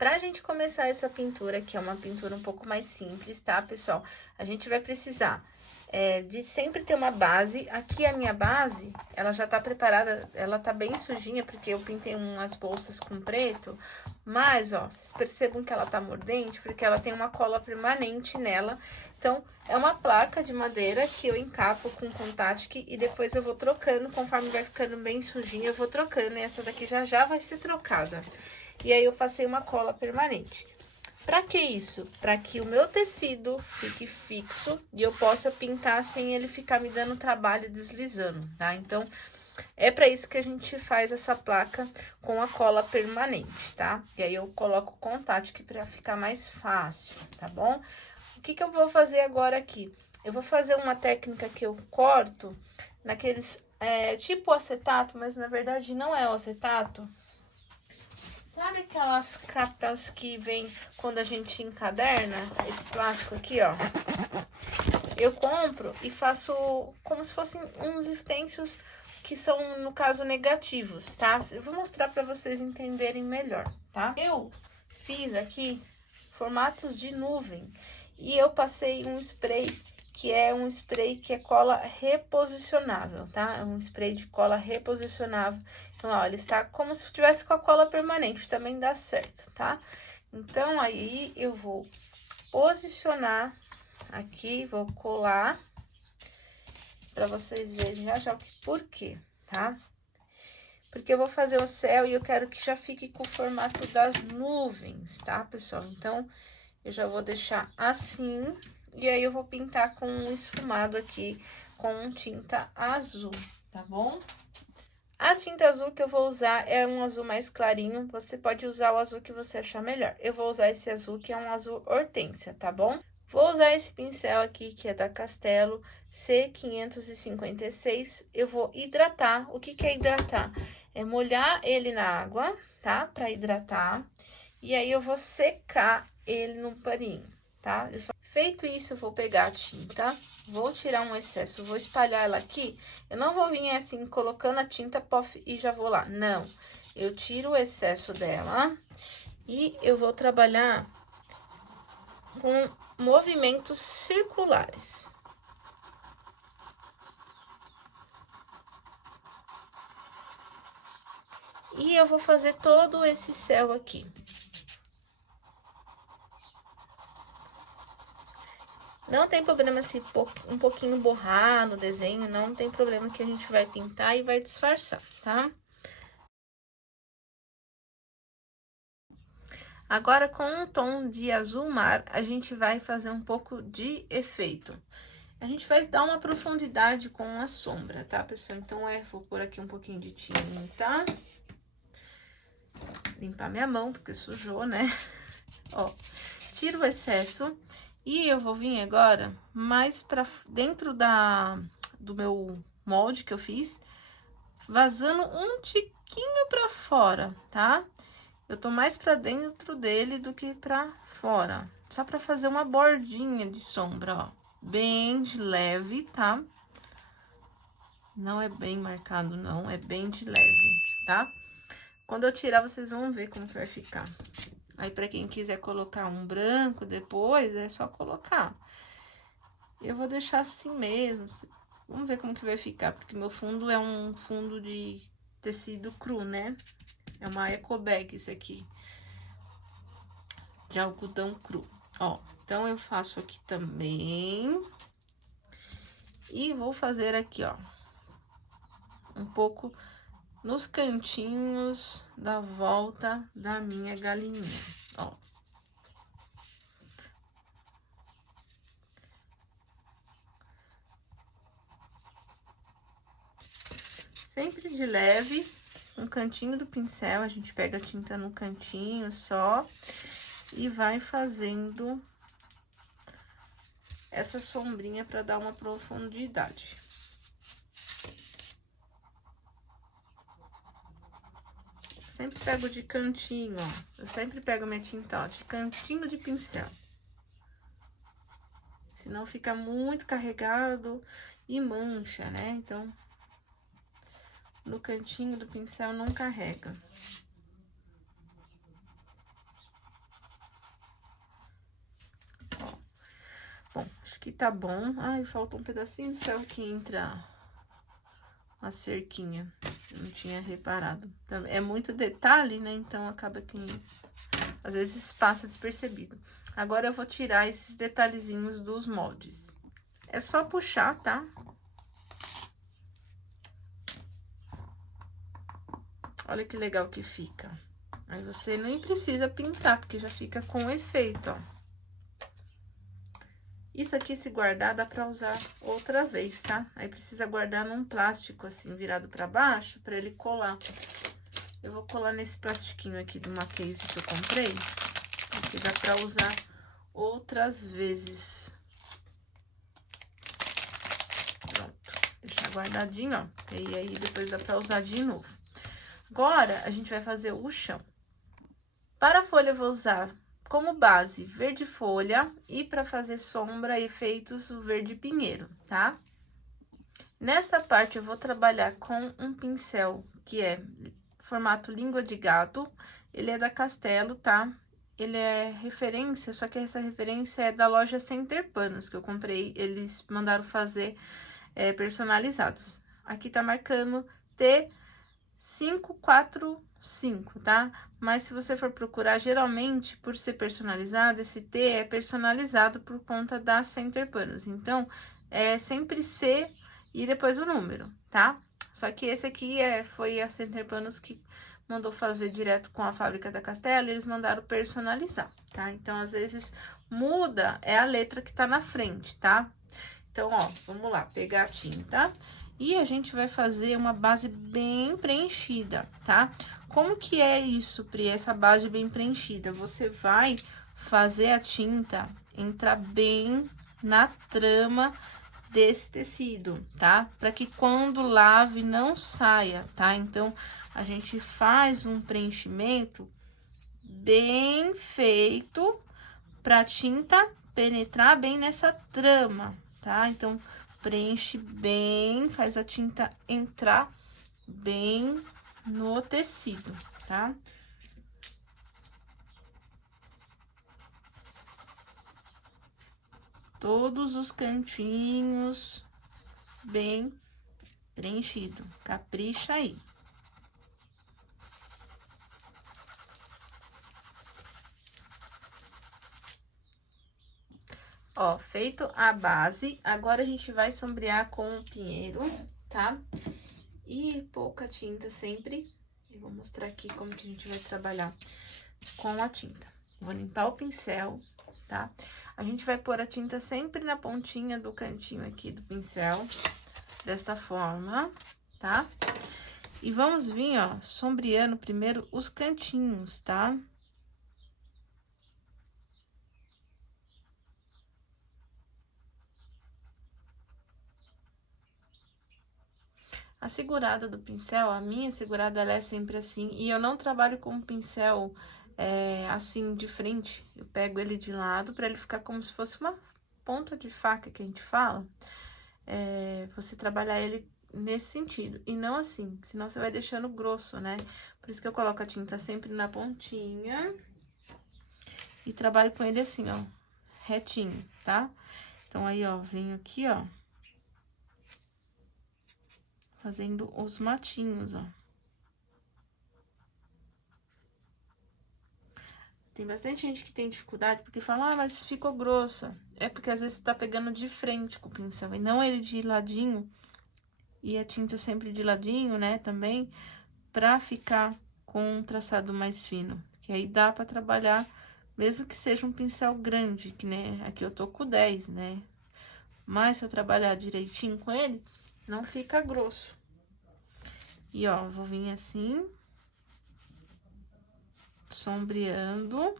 Pra gente começar essa pintura, que é uma pintura um pouco mais simples, tá, pessoal? A gente vai precisar de sempre ter uma base. Aqui a minha base, ela já tá preparada, ela tá bem sujinha, porque eu pintei umas bolsas com preto. Mas, ó, vocês percebam que ela tá mordente, porque ela tem uma cola permanente nela. Então, é uma placa de madeira que eu encapo com Contatic e depois eu vou trocando, conforme vai ficando bem sujinha, eu vou trocando. E essa daqui já já vai ser trocada. E aí eu passei uma cola permanente. Para que isso? Para que o meu tecido fique fixo e eu possa pintar sem ele ficar me dando trabalho deslizando, tá? Então, é para isso que a gente faz essa placa com a cola permanente, tá? E aí eu coloco o Contatic para ficar mais fácil, tá bom? O que eu vou fazer agora aqui? Eu vou fazer uma técnica que eu corto naqueles, tipo acetato, mas na verdade não é o acetato. Sabe aquelas capas que vem quando a gente encaderna? Esse plástico aqui, ó. Eu compro e faço como se fossem uns stencils que são, no caso, negativos, tá? Eu vou mostrar para vocês entenderem melhor, tá? Eu fiz aqui formatos de nuvem e eu passei um spray que é um spray que é cola reposicionável, tá? É um spray de cola reposicionável. Então, ó, ele está como se tivesse com a cola permanente, também dá certo, tá? Então, aí eu vou posicionar aqui, vou colar para vocês verem já já por quê, tá? Porque eu vou fazer o céu e eu quero que já fique com o formato das nuvens, tá, pessoal? Então, eu já vou deixar assim, e aí eu vou pintar com um esfumado aqui, com tinta azul, tá bom? A tinta azul que eu vou usar é um azul mais clarinho, você pode usar o azul que você achar melhor. Eu vou usar esse azul que é um azul hortênsia, tá bom? Vou usar esse pincel aqui, que é da Castelo, C556. Eu vou hidratar. O que é hidratar? É molhar ele na água, tá? Pra hidratar. E aí, eu vou secar ele no paninho, tá? Feito isso, eu vou pegar a tinta, vou tirar um excesso, vou espalhar ela aqui. Eu não vou vir assim, colocando a tinta, pof, e já vou lá. Não, eu tiro o excesso dela e eu vou trabalhar com movimentos circulares. E eu vou fazer todo esse céu aqui. Não tem problema se um pouquinho borrar no desenho, não tem problema que a gente vai pintar e vai disfarçar, tá? Agora, com um tom de azul mar, a gente vai fazer um pouco de efeito. A gente vai dar uma profundidade com a sombra, tá, pessoal? Então, vou pôr aqui um pouquinho de tinta. Limpar minha mão, porque sujou, né? Ó, tiro o excesso. E eu vou vir agora mais pra dentro do meu molde que eu fiz, vazando um tiquinho pra fora, tá? Eu tô mais pra dentro dele do que pra fora. Só pra fazer uma bordinha de sombra, ó. Bem de leve, tá? Não é bem marcado, não. É bem de leve, tá? Quando eu tirar, vocês vão ver como que vai ficar. Aí, pra quem quiser colocar um branco depois, é só colocar. Eu vou deixar assim mesmo. Vamos ver como que vai ficar, porque meu fundo é um fundo de tecido cru, né? É uma eco bag isso aqui, de algodão cru. Ó, então eu faço aqui também. E vou fazer aqui, ó, um pouco nos cantinhos da volta da minha galinha, ó. Sempre de leve, um cantinho do pincel, a gente pega a tinta no cantinho só e vai fazendo essa sombrinha para dar uma profundidade. Sempre pego de cantinho, ó. Eu sempre pego minha tinta, ó, de cantinho de pincel. Senão fica muito carregado e mancha, né? Então, no cantinho do pincel não carrega. Acho que tá bom. Ai, falta um pedacinho do céu que entra a cerquinha. Eu não tinha reparado. É muito detalhe, né? Então, acaba que às vezes passa despercebido. Agora, eu vou tirar esses detalhezinhos dos moldes. É só puxar, tá? Olha que legal que fica. Aí, você nem precisa pintar, porque já fica com efeito, ó. Isso aqui, se guardar, dá pra usar outra vez, tá? Aí, precisa guardar num plástico, assim, virado pra baixo, pra ele colar. Eu vou colar nesse plastiquinho aqui de uma case que eu comprei, que dá pra usar outras vezes. Pronto, deixar guardadinho, ó. E aí, depois dá pra usar de novo. Agora, a gente vai fazer o chão. Para a folha, eu vou usar como base verde folha e para fazer sombra e efeitos o verde pinheiro, tá? Nesta parte eu vou trabalhar com um pincel que é formato língua de gato, ele é da Castelo, tá? Ele é referência, só que essa referência é da loja Center Panos, que eu comprei, eles mandaram fazer personalizados. Aqui tá marcando T545, tá? Mas se você for procurar, geralmente, por ser personalizado, esse T é personalizado por conta da Center Panos. Então, é sempre C e depois o número, tá? Só que esse aqui foi a Center Panos que mandou fazer direto com a fábrica da Castelo, e eles mandaram personalizar, tá? Então, às vezes, muda é a letra que tá na frente, tá? Então, ó, vamos lá, pegar a tinta e a gente vai fazer uma base bem preenchida, tá? Como que é isso, Pri, essa base bem preenchida? Você vai fazer a tinta entrar bem na trama desse tecido, tá? Para que quando lave não saia, tá? Então, a gente faz um preenchimento bem feito para a tinta penetrar bem nessa trama, tá? Então, preenche bem, faz a tinta entrar bem no tecido, tá? Todos os cantinhos bem preenchido, capricha aí. Ó, feito a base, agora a gente vai sombrear com o pinheiro, tá? E pouca tinta sempre. Eu vou mostrar aqui como que a gente vai trabalhar com a tinta. Vou limpar o pincel, tá? A gente vai pôr a tinta sempre na pontinha do cantinho aqui do pincel, desta forma, tá? E vamos vir, ó, sombreando primeiro os cantinhos, tá? A segurada do pincel, a minha segurada, ela é sempre assim, e eu não trabalho com o pincel assim, de frente. Eu pego ele de lado para ele ficar como se fosse uma ponta de faca que a gente fala. Você trabalhar ele nesse sentido, e não assim, senão você vai deixando grosso, né? Por isso que eu coloco a tinta sempre na pontinha e trabalho com ele assim, ó, retinho, tá? Então, aí, ó, venho aqui, ó, fazendo os matinhos, ó. Tem bastante gente que tem dificuldade porque fala, ah, mas ficou grossa. É porque às vezes você tá pegando de frente com o pincel e não ele de ladinho. E a tinta sempre de ladinho, né, também, pra ficar com um traçado mais fino. Que aí dá pra trabalhar, mesmo que seja um pincel grande, que, né, aqui eu tô com 10, né. Mas se eu trabalhar direitinho com ele, não fica grosso. E, ó, vou vir assim, sombreando.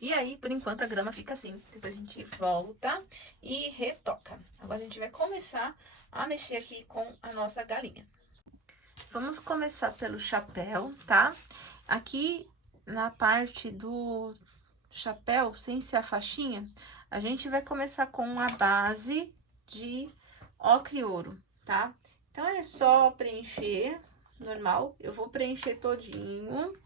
E aí, por enquanto, a grama fica assim. Depois a gente volta e retoca. Agora, a gente vai começar a mexer aqui com a nossa galinha. Vamos começar pelo chapéu, tá? Aqui, na parte do chapéu, sem ser a faixinha, a gente vai começar com a base de ocre ouro, tá? Então, é só preencher, normal. Eu vou preencher todinho.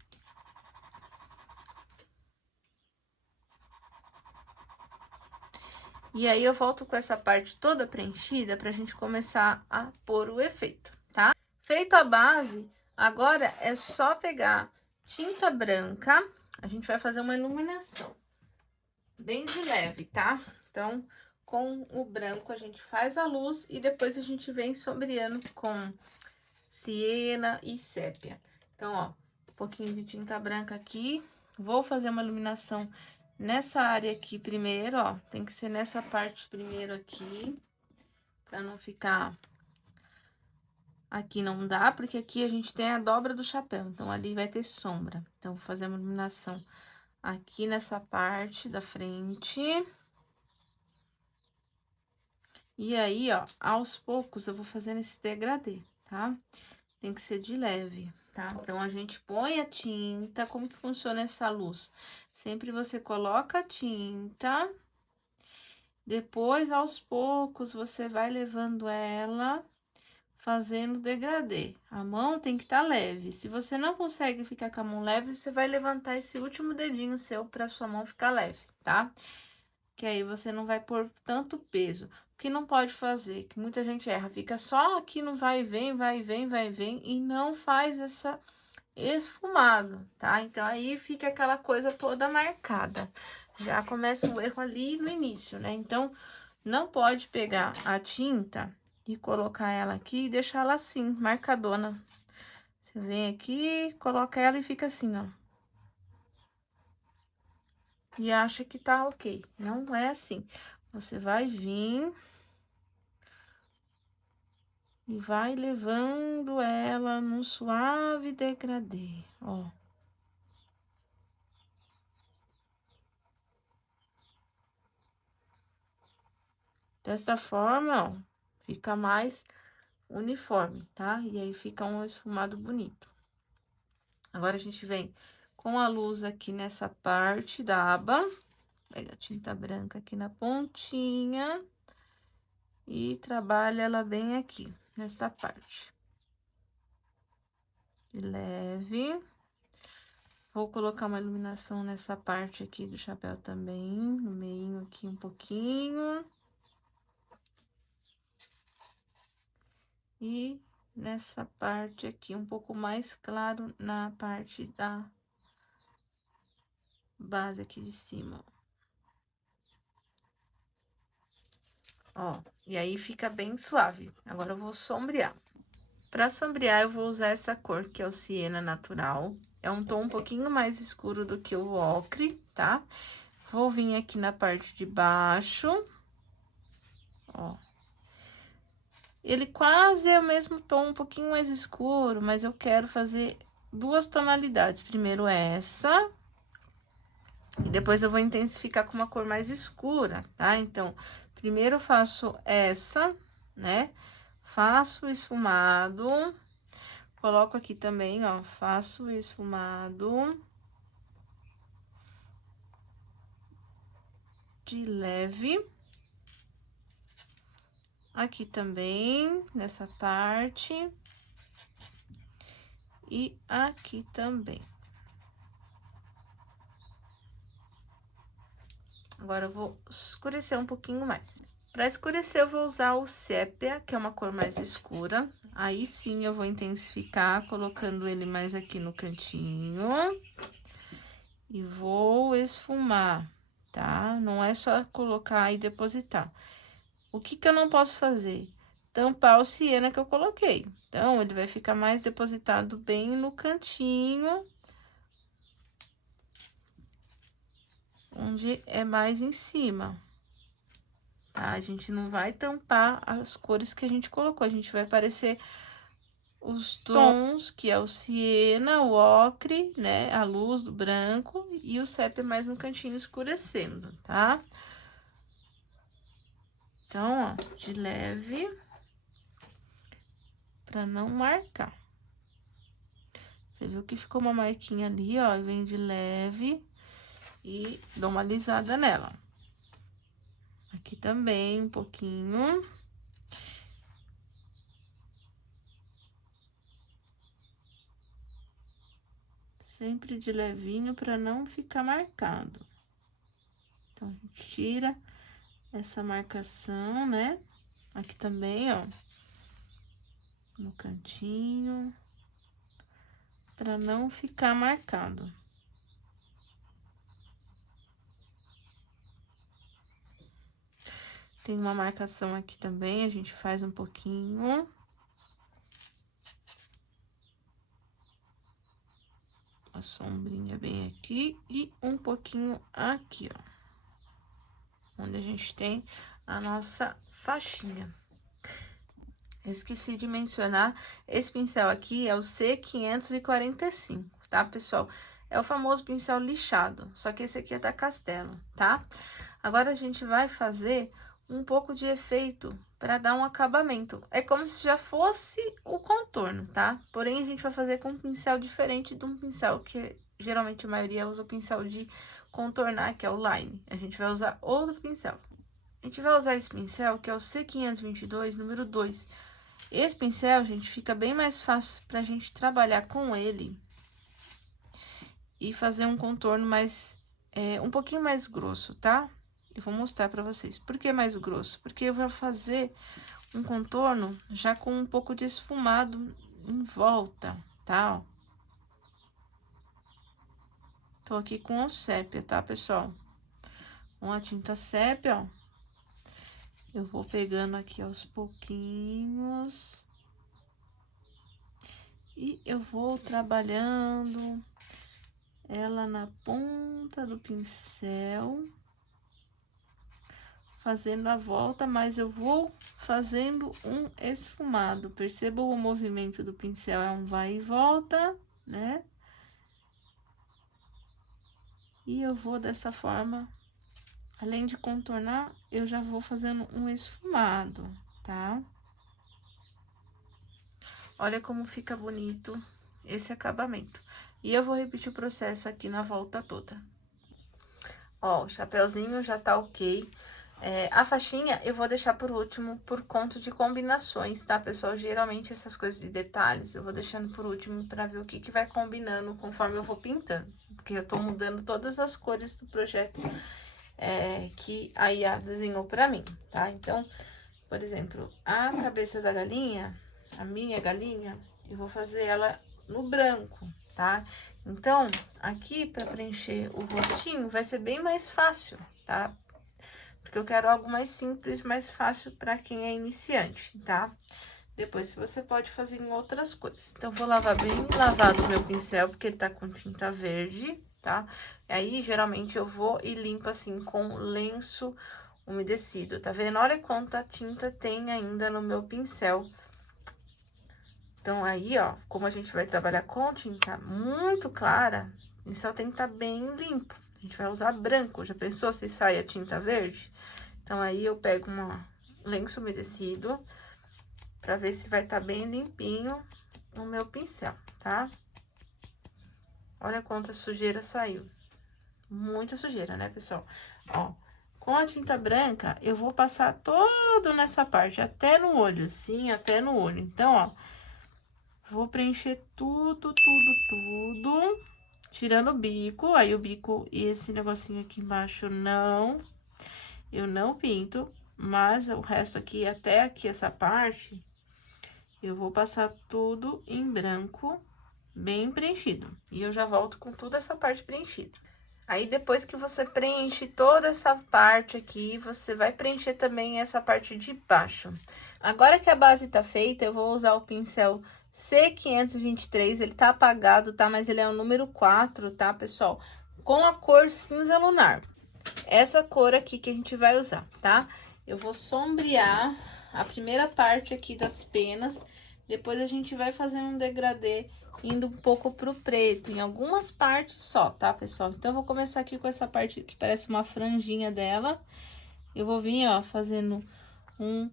E aí, eu volto com essa parte toda preenchida pra gente começar a pôr o efeito, tá? Feito a base, agora é só pegar tinta branca. A gente vai fazer uma iluminação bem de leve, tá? Então, com o branco a gente faz a luz e depois a gente vem sombreando com siena e sépia. Então, ó, um pouquinho de tinta branca aqui. Vou fazer uma iluminação nessa área aqui primeiro, ó. Tem que ser nessa parte primeiro aqui, pra não ficar... Aqui não dá, porque aqui a gente tem a dobra do chapéu, então ali vai ter sombra. Então, vou fazer uma iluminação aqui nessa parte da frente. E aí, ó, aos poucos eu vou fazendo esse degradê, tá? Tem que ser de leve, tá? Então, a gente põe a tinta. Como que funciona essa luz? Sempre você coloca a tinta, depois, aos poucos, você vai levando ela, fazendo degradê. A mão tem que estar leve. Se você não consegue ficar com a mão leve, você vai levantar esse último dedinho seu para sua mão ficar leve, tá? Que aí você não vai pôr tanto peso. O que não pode fazer, que muita gente erra, fica só aqui no vai e vem, vai e vem, vai e vem, e não faz essa esfumado, tá? Então, aí fica aquela coisa toda marcada. Já começa o erro ali no início, né? Então, não pode pegar a tinta e colocar ela aqui e deixar ela assim, marcadona. Você vem aqui, coloca ela e fica assim, ó. E acha que tá ok. Não é assim. Você vai vir e vai levando ela num suave degradê, ó. Dessa forma, ó, fica mais uniforme, tá? E aí fica um esfumado bonito. Agora, a gente vem com a luz aqui nessa parte da aba. Pega a tinta branca aqui na pontinha e trabalha ela bem aqui, nessa parte. De leve. Vou colocar uma iluminação nessa parte aqui do chapéu também, no meio aqui um pouquinho. E nessa parte aqui, um pouco mais claro na parte da base aqui de cima, ó. E aí, fica bem suave. Agora, eu vou sombrear. Pra sombrear, eu vou usar essa cor, que é o siena natural. É um tom um pouquinho mais escuro do que o ocre, tá? Vou vir aqui na parte de baixo, ó. Ele quase é o mesmo tom, um pouquinho mais escuro, mas eu quero fazer duas tonalidades. Primeiro essa, e depois eu vou intensificar com uma cor mais escura, tá? Então, primeiro eu faço essa, né? Faço o esfumado, coloco aqui também, ó, faço o esfumado de leve. Aqui também, nessa parte. E aqui também. Agora, eu vou escurecer um pouquinho mais. Para escurecer, eu vou usar o sépia, que é uma cor mais escura. Aí, sim, eu vou intensificar, colocando ele mais aqui no cantinho. E vou esfumar, tá? Não é só colocar e depositar. O que que eu não posso fazer? Tampar o siena que eu coloquei. Então, ele vai ficar mais depositado bem no cantinho, onde é mais em cima, tá? A gente não vai tampar as cores que a gente colocou, a gente vai aparecer os tons, que é o siena, o ocre, né? A luz do branco e o sépia mais no cantinho escurecendo, tá? Então, ó, de leve, pra não marcar. Você viu que ficou uma marquinha ali, ó, vem de leve e dou uma alisada nela. Aqui também, um pouquinho. Sempre de levinho para não ficar marcado. Então, a gente tira essa marcação, né? Aqui também, ó. No cantinho. Para não ficar marcado. Tem uma marcação aqui também, a gente faz um pouquinho. A sombrinha bem aqui e um pouquinho aqui, ó. Onde a gente tem a nossa faixinha. Eu esqueci de mencionar, esse pincel aqui é o C545, tá, pessoal? É o famoso pincel lixado, só que esse aqui é da Castelo, tá? Agora, a gente vai fazer um pouco de efeito para dar um acabamento. É como se já fosse o contorno, tá? Porém, a gente vai fazer com um pincel diferente de um pincel que geralmente a maioria usa o pincel de contornar, que é o line. A gente vai usar outro pincel. A gente vai usar esse pincel, que é o C522, número 2. Esse pincel, gente, fica bem mais fácil pra gente trabalhar com ele e fazer um contorno mais, um pouquinho mais grosso, tá? Eu vou mostrar pra vocês. Por que mais grosso? Porque eu vou fazer um contorno já com um pouco de esfumado em volta, tá? Ó. Tô aqui com o sépia, tá, pessoal? Com a tinta sépia, ó. Eu vou pegando aqui aos pouquinhos. E eu vou trabalhando ela na ponta do pincel. Fazendo a volta, mas eu vou fazendo um esfumado. Perceba o movimento do pincel, é um vai e volta, né? E eu vou dessa forma, além de contornar, eu já vou fazendo um esfumado, tá? Olha como fica bonito esse acabamento. E eu vou repetir o processo aqui na volta toda. Ó, o chapeuzinho já tá ok. A faixinha eu vou deixar por último por conta de combinações, tá, pessoal? Geralmente essas coisas de detalhes eu vou deixando por último pra ver o que vai combinando conforme eu vou pintando. Porque eu tô mudando todas as cores do projeto que a IA desenhou pra mim, tá? Então, por exemplo, a cabeça da galinha, a minha galinha, eu vou fazer ela no branco, tá? Então, aqui pra preencher o rostinho vai ser bem mais fácil, tá? Porque eu quero algo mais simples, mais fácil para quem é iniciante, tá? Depois você pode fazer em outras coisas. Então, vou lavar bem lavado o meu pincel, porque ele tá com tinta verde, tá? E aí, geralmente, eu vou e limpo assim com lenço umedecido, tá vendo? Olha quanta tinta tem ainda no meu pincel. Então, aí, ó, como a gente vai trabalhar com tinta muito clara, o pincel tem que estar bem limpo. A gente vai usar branco. Já pensou se sai a tinta verde? Então, aí eu pego um lenço umedecido pra ver se vai estar bem limpinho o meu pincel, tá? Olha quanta sujeira saiu. Muita sujeira, né, pessoal? Ó, com a tinta branca, eu vou passar todo nessa parte, até no olho, sim, até no olho. Então, ó, vou preencher tudo, tirando o bico. Aí, o bico e esse negocinho aqui embaixo, eu não pinto, mas o resto aqui, até aqui, essa parte, eu vou passar tudo em branco, bem preenchido. E eu já volto com toda essa parte preenchida. Aí, depois que você preenche toda essa parte aqui, você vai preencher também essa parte de baixo. Agora que a base tá feita, eu vou usar o pincel C523, ele tá apagado, tá? Mas ele é o número 4, tá, pessoal? Com a cor cinza lunar. Essa cor aqui que a gente vai usar, tá? Eu vou sombrear a primeira parte aqui das penas, depois a gente vai fazer um degradê indo um pouco pro preto, em algumas partes só, tá, pessoal? Então, eu vou começar aqui com essa parte que parece uma franjinha dela. Eu vou vir, ó, fazendo um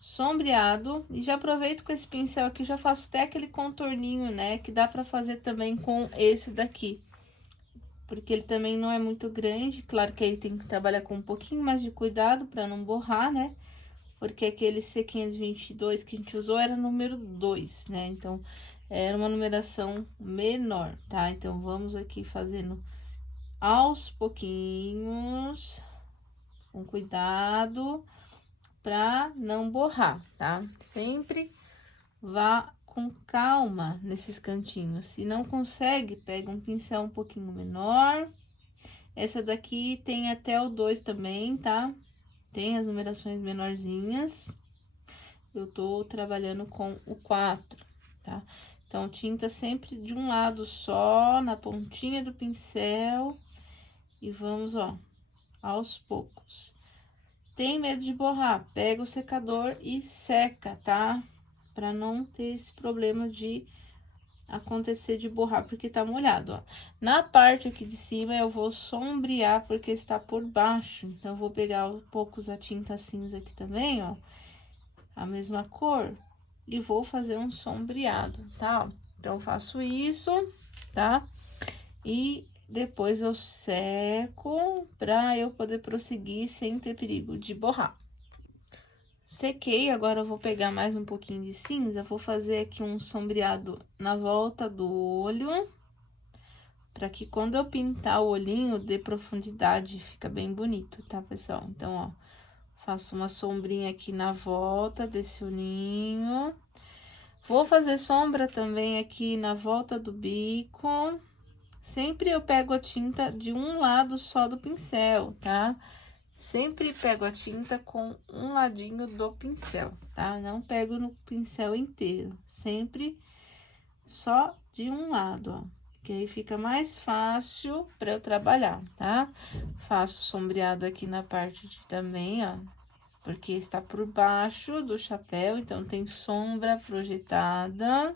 sombreado e já aproveito com esse pincel aqui, já faço até aquele contorninho, né, que dá pra fazer também com esse daqui. porque ele também não é muito grande. Claro que ele tem que trabalhar com um pouquinho mais de cuidado para não borrar, né? Porque aquele C522 que a gente usou era número 2, né? Então, era uma numeração menor, tá? Então, vamos aqui fazendo aos pouquinhos, com cuidado, pra não borrar, tá? Sempre vá com calma nesses cantinhos. Se não consegue, pega um pincel um pouquinho menor. Essa daqui tem até o 2 também, tá? Tem as numerações menorzinhas. Eu tô trabalhando com o 4, tá? Então, tinta sempre de um lado só, na pontinha do pincel. E vamos, ó, aos poucos. Tem medo de borrar? Pega o secador e seca, tá? Pra não ter esse problema de acontecer de borrar, porque tá molhado, ó. Na parte aqui de cima, eu vou sombrear, porque está por baixo. Então, eu vou pegar aos poucos a tinta cinza aqui também, ó. A mesma cor. E vou fazer um sombreado, tá? Então, eu faço isso, tá? E depois eu seco pra eu poder prosseguir sem ter perigo de borrar. Sequei, agora eu vou pegar mais um pouquinho de cinza, vou fazer aqui um sombreado na volta do olho, para que quando eu pintar o olhinho dê profundidade, fica bem bonito, tá, pessoal? Então, ó, faço uma sombrinha aqui na volta desse olhinho. Vou fazer sombra também aqui na volta do bico. Sempre eu pego a tinta de um lado só do pincel, tá? Sempre pego a tinta com um ladinho do pincel, tá? Não pego no pincel inteiro, sempre só de um lado, ó. Que aí fica mais fácil para eu trabalhar, tá? Faço sombreado aqui na parte de também, ó. Porque está por baixo do chapéu, então tem sombra projetada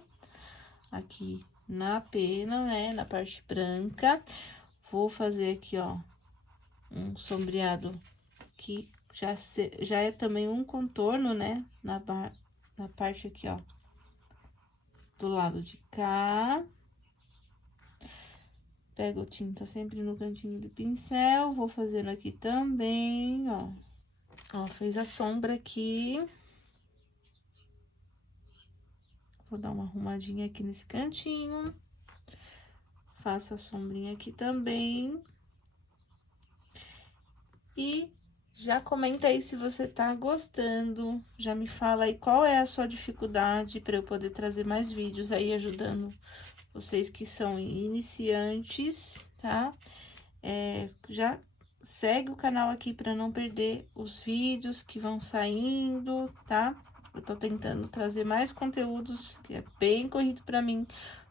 aqui na pena, né? Na parte branca. Vou fazer aqui, ó, um sombreado que já é também um contorno, né? Na parte aqui, ó, do lado de cá. Pego tinta sempre no cantinho do pincel, vou fazendo aqui também, ó. Ó, fez a sombra aqui. Vou dar uma arrumadinha aqui nesse cantinho. Faço a sombrinha aqui também. E já comenta aí se você tá gostando, já me fala aí qual é a sua dificuldade para eu poder trazer mais vídeos aí ajudando vocês que são iniciantes, tá? Já segue o canal aqui para não perder os vídeos que vão saindo, tá? Eu tô tentando trazer mais conteúdos, que é bem corrido para mim,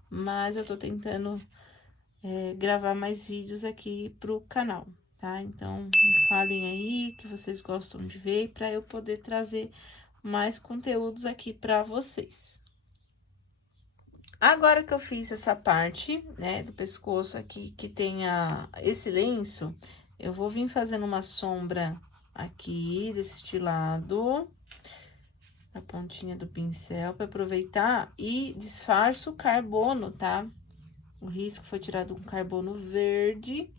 mas eu tô tentando gravar mais vídeos aqui pro canal, tá? Então, me falem aí que vocês gostam de ver para eu poder trazer mais conteúdos aqui para vocês. Agora que eu fiz essa parte, né, do pescoço aqui, que tem esse lenço, eu vou vir fazendo uma sombra aqui, deste lado, na pontinha do pincel, para aproveitar e disfarço o carbono, tá? O risco foi tirado com carbono verde,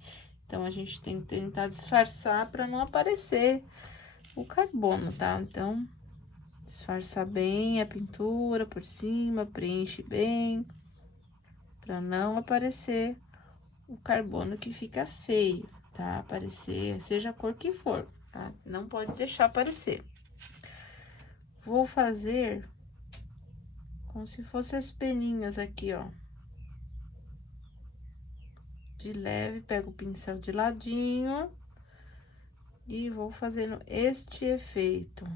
então, a gente tem que tentar disfarçar para não aparecer o carbono, tá? Então, disfarçar bem a pintura por cima, preenche bem, para não aparecer o carbono que fica feio, tá? Aparecer, seja a cor que for, tá? Não pode deixar aparecer. Vou fazer como se fossem as peninhas aqui, ó. De leve, pego o pincel de ladinho e vou fazendo este efeito.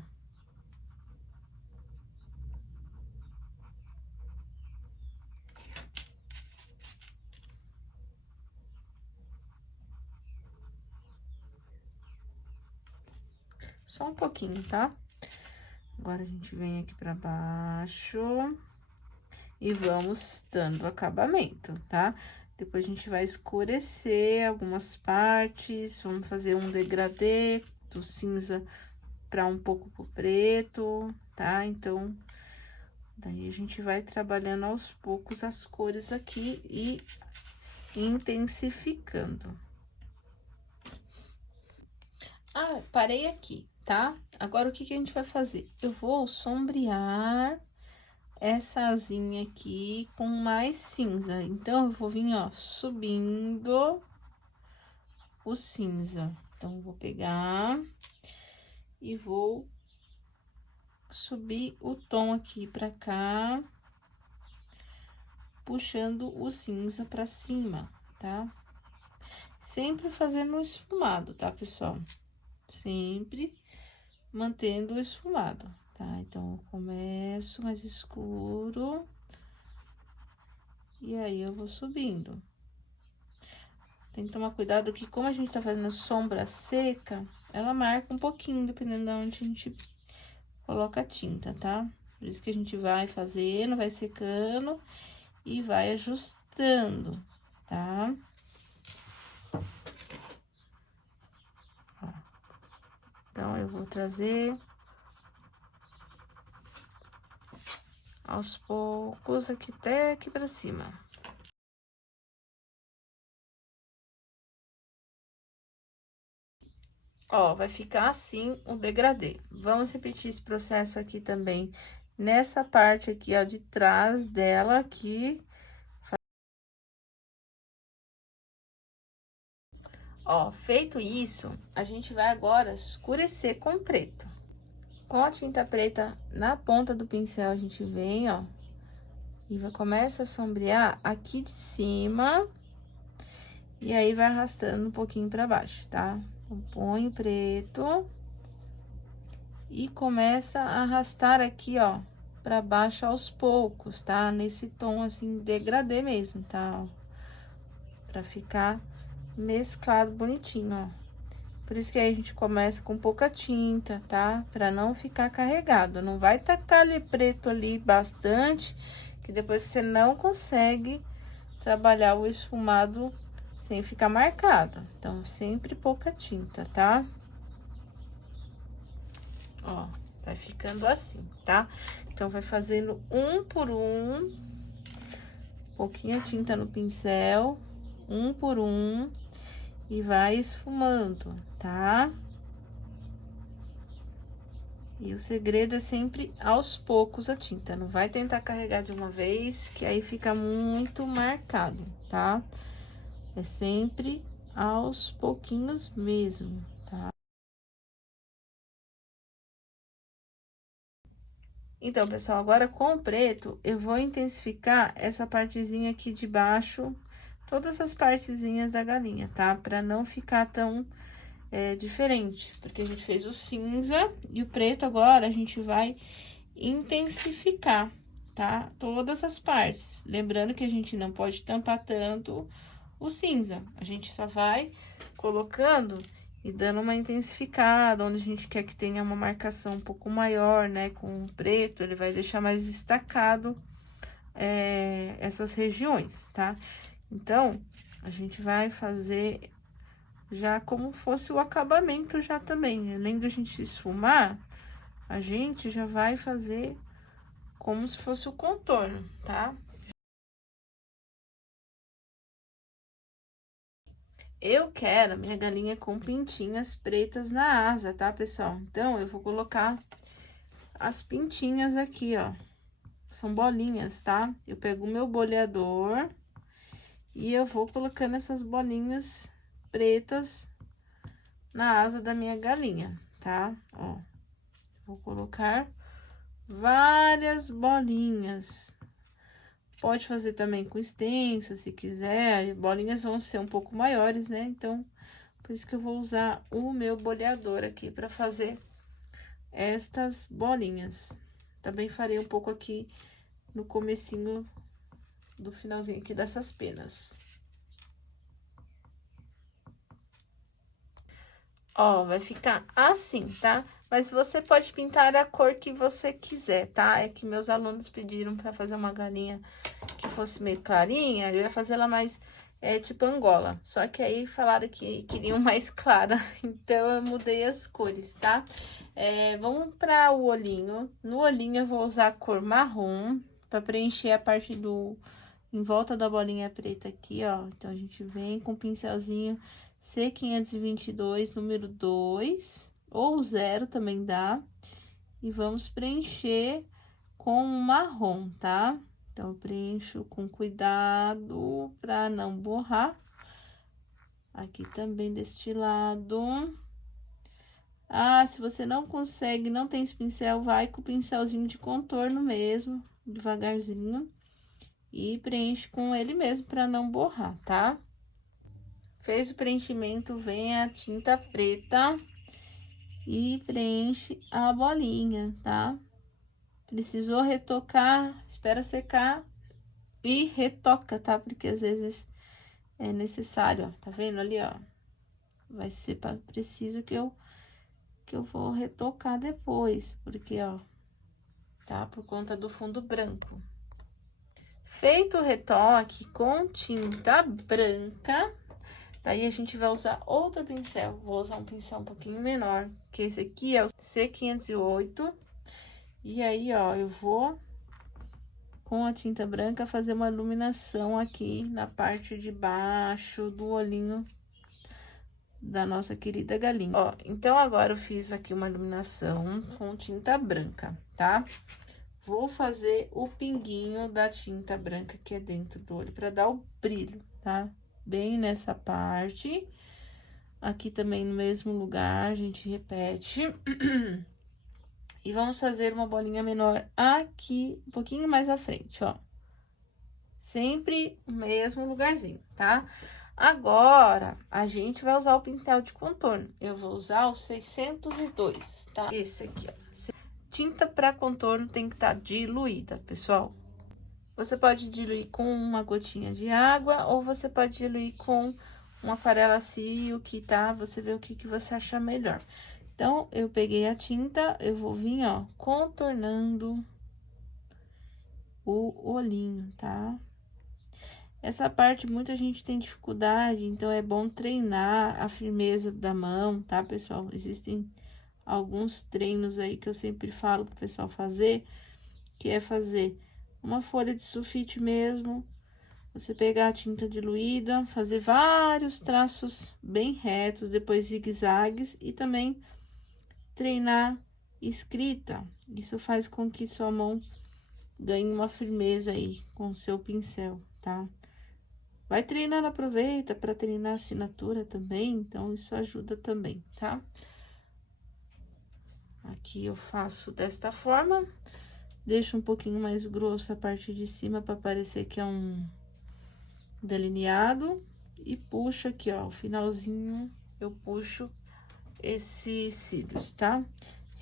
Só um pouquinho, tá? Agora, a gente vem aqui pra baixo e vamos dando acabamento, tá? Depois, a gente vai escurecer algumas partes, vamos fazer um degradê do cinza pra um pouco pro preto, tá? Então, daí a gente vai trabalhando aos poucos as cores aqui e intensificando. Ah, parei aqui, tá? Agora, o que que a gente vai fazer? Eu vou sombrear essa asinha aqui com mais cinza. Então, eu vou vir, ó, subindo o cinza. Então, eu vou pegar e vou subir o tom aqui pra cá, puxando o cinza pra cima, tá? Sempre fazendo esfumado, tá, pessoal? Sempre mantendo o esfumado, tá? Então, eu começo mais escuro e aí eu vou subindo. Tem que tomar cuidado que, como a gente tá fazendo sombra seca, ela marca um pouquinho, dependendo de onde a gente coloca a tinta, tá? Por isso que a gente vai fazendo, vai secando e vai ajustando, tá? Ó. Então, eu vou trazer aos poucos aqui até aqui pra cima. Ó, vai ficar assim o degradê. Vamos repetir esse processo aqui também nessa parte aqui, ó, de trás dela aqui. Ó, feito isso, a gente vai agora escurecer com preto. Com a tinta preta na ponta do pincel, a gente vem, ó, e começa a sombrear aqui de cima. E aí, vai arrastando um pouquinho pra baixo, tá? Então, põe o preto e começa a arrastar aqui, ó, pra baixo aos poucos, tá? Nesse tom, assim, degradê mesmo, tá? Pra ficar mesclado bonitinho, ó. Por isso que aí a gente começa com pouca tinta, tá? Pra não ficar carregado. Não vai tacar ali preto ali bastante, que depois você não consegue trabalhar o esfumado sem ficar marcado. Então, sempre pouca tinta, tá? Ó, vai ficando assim, tá? Então, vai fazendo um por um, pouquinha tinta no pincel, um por um, e vai esfumando, tá? E o segredo é sempre aos poucos a tinta, não vai tentar carregar de uma vez, que aí fica muito marcado, tá? É sempre aos pouquinhos mesmo, tá? Então, pessoal, agora com o preto, eu vou intensificar essa partezinha aqui de baixo, todas as partezinhas da galinha, tá? Pra não ficar tão diferente, porque a gente fez o cinza e o preto agora a gente vai intensificar, tá? Todas as partes. Lembrando que a gente não pode tampar tanto o cinza, a gente só vai colocando e dando uma intensificada, onde a gente quer que tenha uma marcação um pouco maior, né? Com o preto, ele vai deixar mais destacado essas regiões, tá? Então, a gente vai fazer já como fosse o acabamento já também. Além da gente esfumar, a gente já vai fazer como se fosse o contorno, tá? Eu quero a minha galinha com pintinhas pretas na asa, tá, pessoal? Então, eu vou colocar as pintinhas aqui, ó. São bolinhas, tá? Eu pego o meu boleador e eu vou colocando essas bolinhas pretas na asa da minha galinha, tá? Ó, vou colocar várias bolinhas. Pode fazer também com extenso, se quiser. Bolinhas vão ser um pouco maiores, né? Então, por isso que eu vou usar o meu boleador aqui para fazer estas bolinhas. Também farei um pouco aqui no comecinho do finalzinho aqui dessas penas. Ó, vai ficar assim, tá? Mas você pode pintar a cor que você quiser, tá? É que meus alunos pediram para fazer uma galinha que fosse meio clarinha, eu ia fazer ela mais tipo Angola. Só que aí falaram que queriam mais clara, então eu mudei as cores, tá? Vamos para o olhinho. No olhinho eu vou usar a cor marrom para preencher a parte em volta da bolinha preta aqui, ó. Então, a gente vem com o pincelzinho C522, número 2, ou 0 também dá. E vamos preencher com o marrom, tá? Então, eu preencho com cuidado para não borrar. Aqui também deste lado. Ah, se você não consegue, não tem esse pincel, vai com o pincelzinho de contorno mesmo, devagarzinho. E preenche com ele mesmo para não borrar, tá? Fez o preenchimento, vem a tinta preta e preenche a bolinha, tá? Precisou retocar, espera secar e retoca, tá? Porque às vezes é necessário, ó. Tá vendo ali, ó? Vai ser preciso que eu vou retocar depois, porque, ó, tá? Por conta do fundo branco. Feito o retoque com tinta branca, daí a gente vai usar outro pincel. Vou usar um pincel um pouquinho menor, que esse aqui é o C508. E aí, ó, eu vou, com a tinta branca, fazer uma iluminação aqui na parte de baixo do olhinho da nossa querida galinha. Ó, então, agora eu fiz aqui uma iluminação com tinta branca, tá? Vou fazer o pinguinho da tinta branca que é dentro do olho, pra dar o brilho, tá? Bem nessa parte. Aqui também no mesmo lugar, a gente repete. E vamos fazer uma bolinha menor aqui, um pouquinho mais à frente, ó. Sempre o mesmo lugarzinho, tá? Agora, a gente vai usar o pincel de contorno. Eu vou usar o 602, tá? Esse aqui, ó. Tinta para contorno tem que estar diluída, pessoal. Você pode diluir com uma gotinha de água ou você pode diluir com uma aquarela Silk, tá? Você vê o que você achar melhor. Então, eu peguei a tinta, eu vou vir, ó, contornando o olhinho, tá? Essa parte muita gente tem dificuldade, então é bom treinar a firmeza da mão, tá, pessoal? Existem alguns treinos aí que eu sempre falo pro pessoal fazer, que é fazer uma folha de sulfite mesmo, você pegar a tinta diluída, fazer vários traços bem retos, depois zigue-zagues e também treinar escrita. Isso faz com que sua mão ganhe uma firmeza aí com o seu pincel, tá? Vai treinando, aproveita para treinar a assinatura também, então isso ajuda também, tá? Aqui eu faço desta forma, deixo um pouquinho mais grosso a parte de cima para parecer que é um delineado e puxo aqui, ó, o finalzinho eu puxo esses cílios, tá?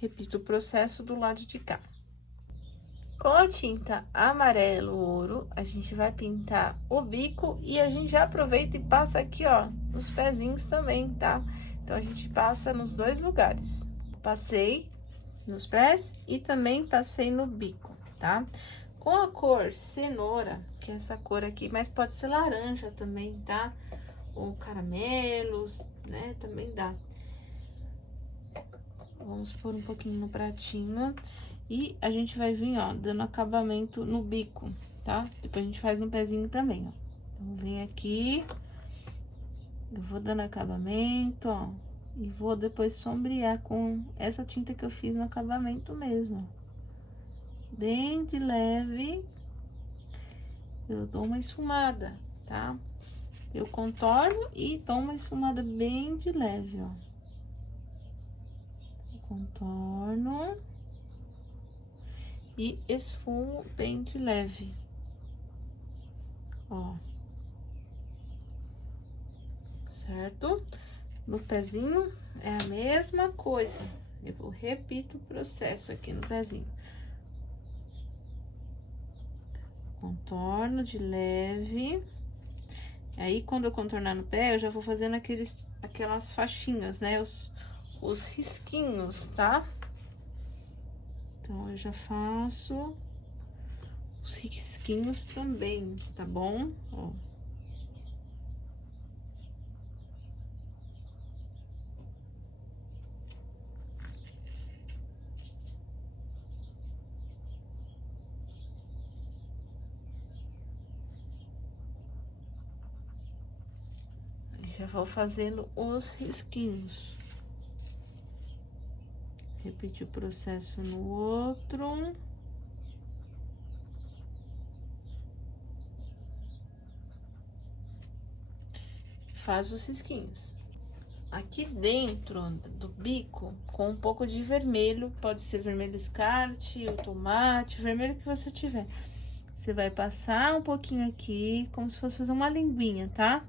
Repito o processo do lado de cá. Com a tinta amarelo ouro, a gente vai pintar o bico e a gente já aproveita e passa aqui, ó, nos pezinhos também, tá? Então, a gente passa nos dois lugares. Passei nos pés e também passei no bico, tá? Com a cor cenoura, que é essa cor aqui, mas pode ser laranja também, tá? Ou caramelos, né? Também dá. Vamos pôr um pouquinho no pratinho. E a gente vai vir, ó, dando acabamento no bico, tá? Depois a gente faz no pezinho também, ó. Então, vem aqui. Eu vou dando acabamento, ó. E vou depois sombrear com essa tinta que eu fiz no acabamento mesmo. Bem de leve. Eu dou uma esfumada, tá? Eu contorno e dou uma esfumada bem de leve, ó. Contorno. E esfumo bem de leve, ó. Certo? No pezinho é a mesma coisa. Eu repito o processo aqui no pezinho. Contorno de leve. Aí, quando eu contornar no pé, eu já vou fazendo aquelas faixinhas, né? Os risquinhos, tá? Então, eu já faço os risquinhos também, tá bom? Ó. já vou fazendo os risquinhos. Repetir o processo no outro. Faz os risquinhos. Aqui dentro do bico, com um pouco de vermelho, pode ser vermelho escarte, ou tomate, vermelho que você tiver. Você vai passar um pouquinho aqui, como se fosse fazer uma linguinha, tá?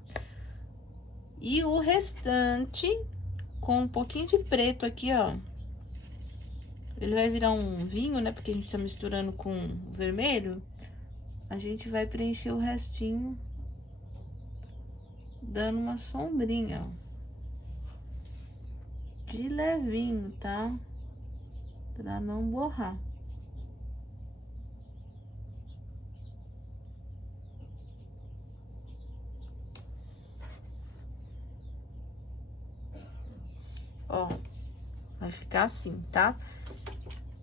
E o restante, com um pouquinho de preto aqui, ó. Ele vai virar um vinho, né? Porque a gente tá misturando com o vermelho. A gente vai preencher o restinho, dando uma sombrinha, ó. De levinho, tá? Pra não borrar. Ó, vai ficar assim, tá?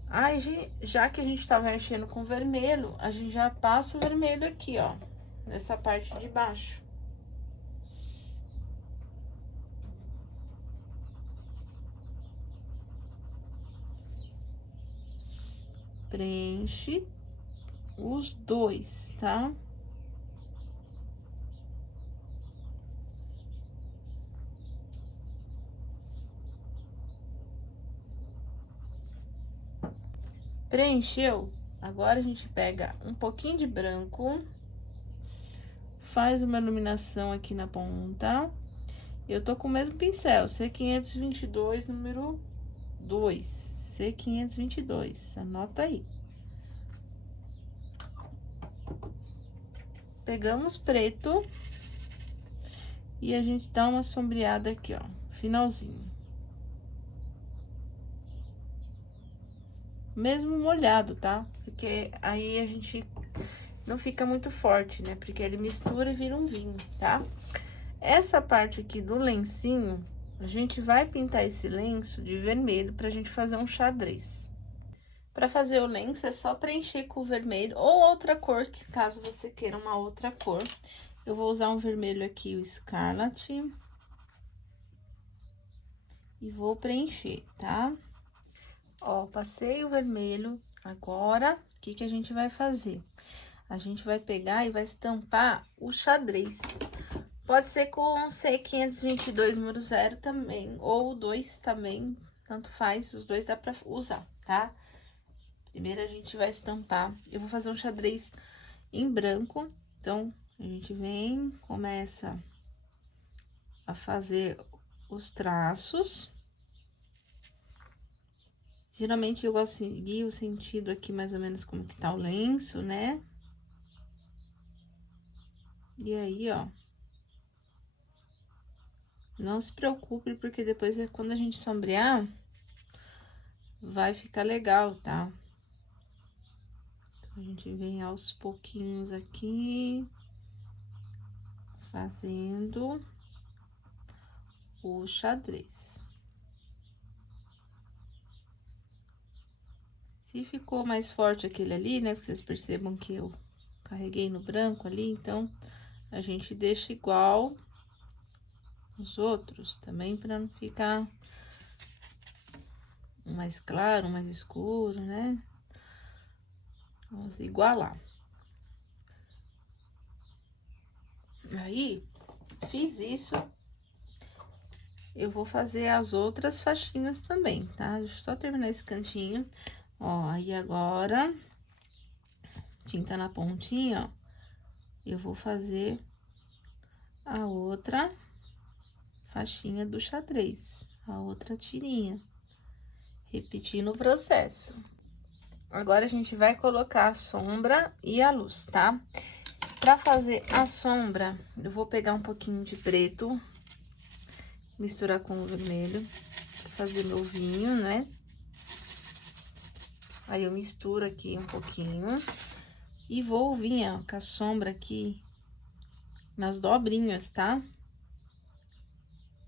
Aí, já que a gente tá mexendo com vermelho, a gente já passa o vermelho aqui, ó, nessa parte de baixo. Preenche os dois, tá? Preencheu? Agora a gente pega um pouquinho de branco, faz uma iluminação aqui na ponta. Eu tô com o mesmo pincel, C522, número 2, C522, anota aí. Pegamos preto e a gente dá uma sombreada aqui, ó, finalzinho. Mesmo molhado, tá? Porque aí a gente não fica muito forte, né? Porque ele mistura e vira um vinho, tá? Essa parte aqui do lencinho, a gente vai pintar esse lenço de vermelho pra gente fazer um xadrez. Pra fazer o lenço, é só preencher com o vermelho ou outra cor, que caso você queira uma outra cor. Eu vou usar um vermelho aqui, o Scarlet. E vou preencher, tá? Ó, passei o vermelho. Agora, o que que a gente vai fazer? A gente vai pegar e vai estampar o xadrez. Pode ser com C522 número 0 também, ou o 2 também, tanto faz, os dois dá pra usar, tá? Primeiro a gente vai estampar, eu vou fazer um xadrez em branco, então a gente vem, começa a fazer os traços. Geralmente eu gosto de seguir o sentido aqui, mais ou menos como que tá o lenço, né? E aí, ó. Não se preocupe, porque depois, quando a gente sombrear, vai ficar legal, tá? Então, a gente vem aos pouquinhos aqui, fazendo o xadrez. Se ficou mais forte aquele ali, né? Vocês percebam que eu carreguei no branco ali, então, a gente deixa igual os outros também, para não ficar um mais claro, um mais escuro, né? Vamos igualar. Aí, fiz isso, eu vou fazer as outras faixinhas também, tá? Deixa eu só terminar esse cantinho. Ó, aí agora, tinta na pontinha, ó, eu vou fazer a outra faixinha do xadrez, a outra tirinha, repetindo o processo. Agora, a gente vai colocar a sombra e a luz, tá? Pra fazer a sombra, eu vou pegar um pouquinho de preto, misturar com o vermelho, fazer meu vinho, né? Aí, eu misturo aqui um pouquinho e vou vir, ó, com a sombra aqui nas dobrinhas, tá?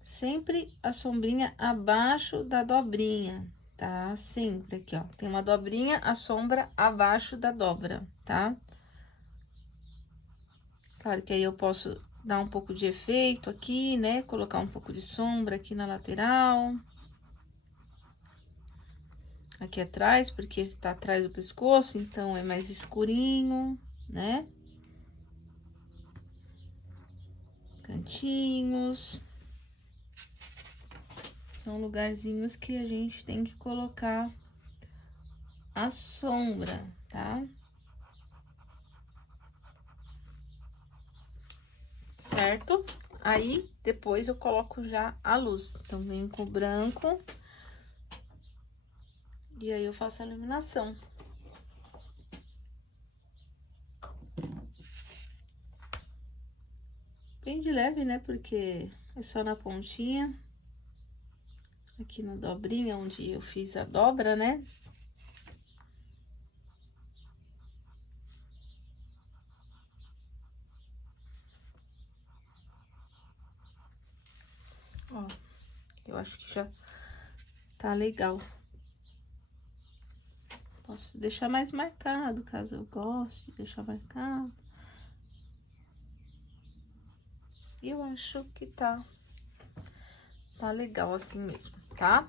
Sempre a sombrinha abaixo da dobrinha, tá? Sempre aqui, ó. Tem uma dobrinha, a sombra abaixo da dobra, tá? Claro que aí eu posso dar um pouco de efeito aqui, né? Colocar um pouco de sombra aqui na lateral. Aqui atrás, porque tá atrás do pescoço, então é mais escurinho, né? Cantinhos. São lugarzinhos que a gente tem que colocar a sombra, tá? Certo? Aí, depois eu coloco já a luz. Então, venho com o branco. E aí, eu faço a iluminação. Bem de leve, né? Porque é só na pontinha. Aqui na dobrinha, onde eu fiz a dobra, né? Ó, eu acho que já tá legal. Posso deixar mais marcado, caso eu goste de deixar marcado. E eu acho que tá legal assim mesmo, tá?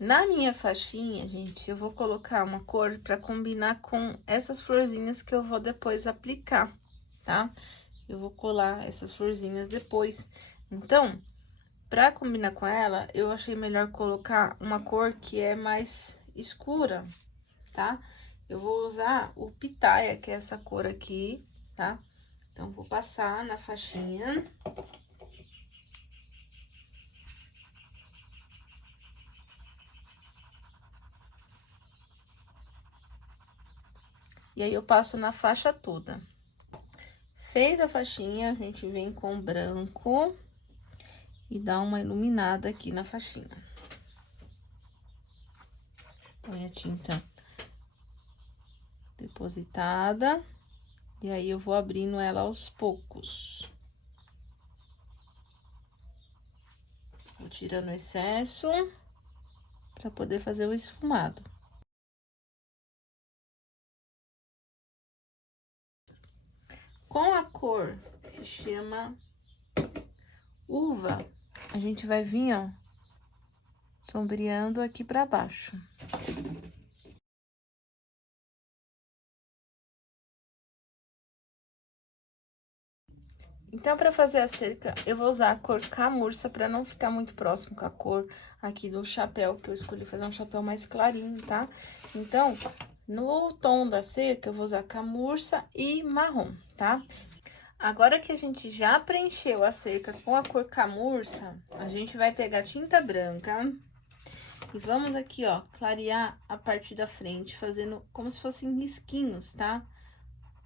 Na minha faixinha, gente, eu vou colocar uma cor pra combinar com essas florzinhas que eu vou depois aplicar, tá? Eu vou colar essas florzinhas depois. Então, pra combinar com ela, eu achei melhor colocar uma cor que é mais escura, tá? Eu vou usar o pitaia, que é essa cor aqui, tá? Então, vou passar na faixinha. E aí, eu passo na faixa toda. Fez a faixinha, a gente vem com branco e dá uma iluminada aqui na faixinha. Põe a tinta depositada. E aí, eu vou abrindo ela aos poucos. Vou tirando o excesso pra poder fazer o esfumado. Com a cor que se chama uva, a gente vai vir, ó, sombreando aqui pra baixo. Então, pra fazer a cerca, eu vou usar a cor camurça pra não ficar muito próximo com a cor aqui do chapéu, que eu escolhi fazer um chapéu mais clarinho, tá? Então, no tom da cerca, eu vou usar camurça e marrom, tá? Agora que a gente já preencheu a cerca com a cor camurça, a gente vai pegar tinta branca e vamos aqui, ó, clarear a parte da frente, fazendo como se fossem risquinhos, tá?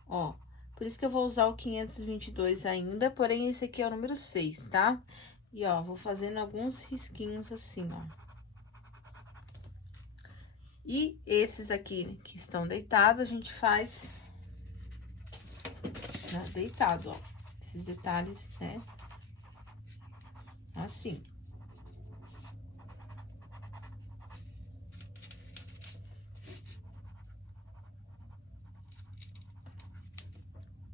Ó, por isso que eu vou usar o 522 ainda, porém esse aqui é o número 6, tá? E, ó, vou fazendo alguns risquinhos assim, ó. E esses aqui que estão deitados, a gente faz, né, deitado, ó. Esses detalhes, né? Assim.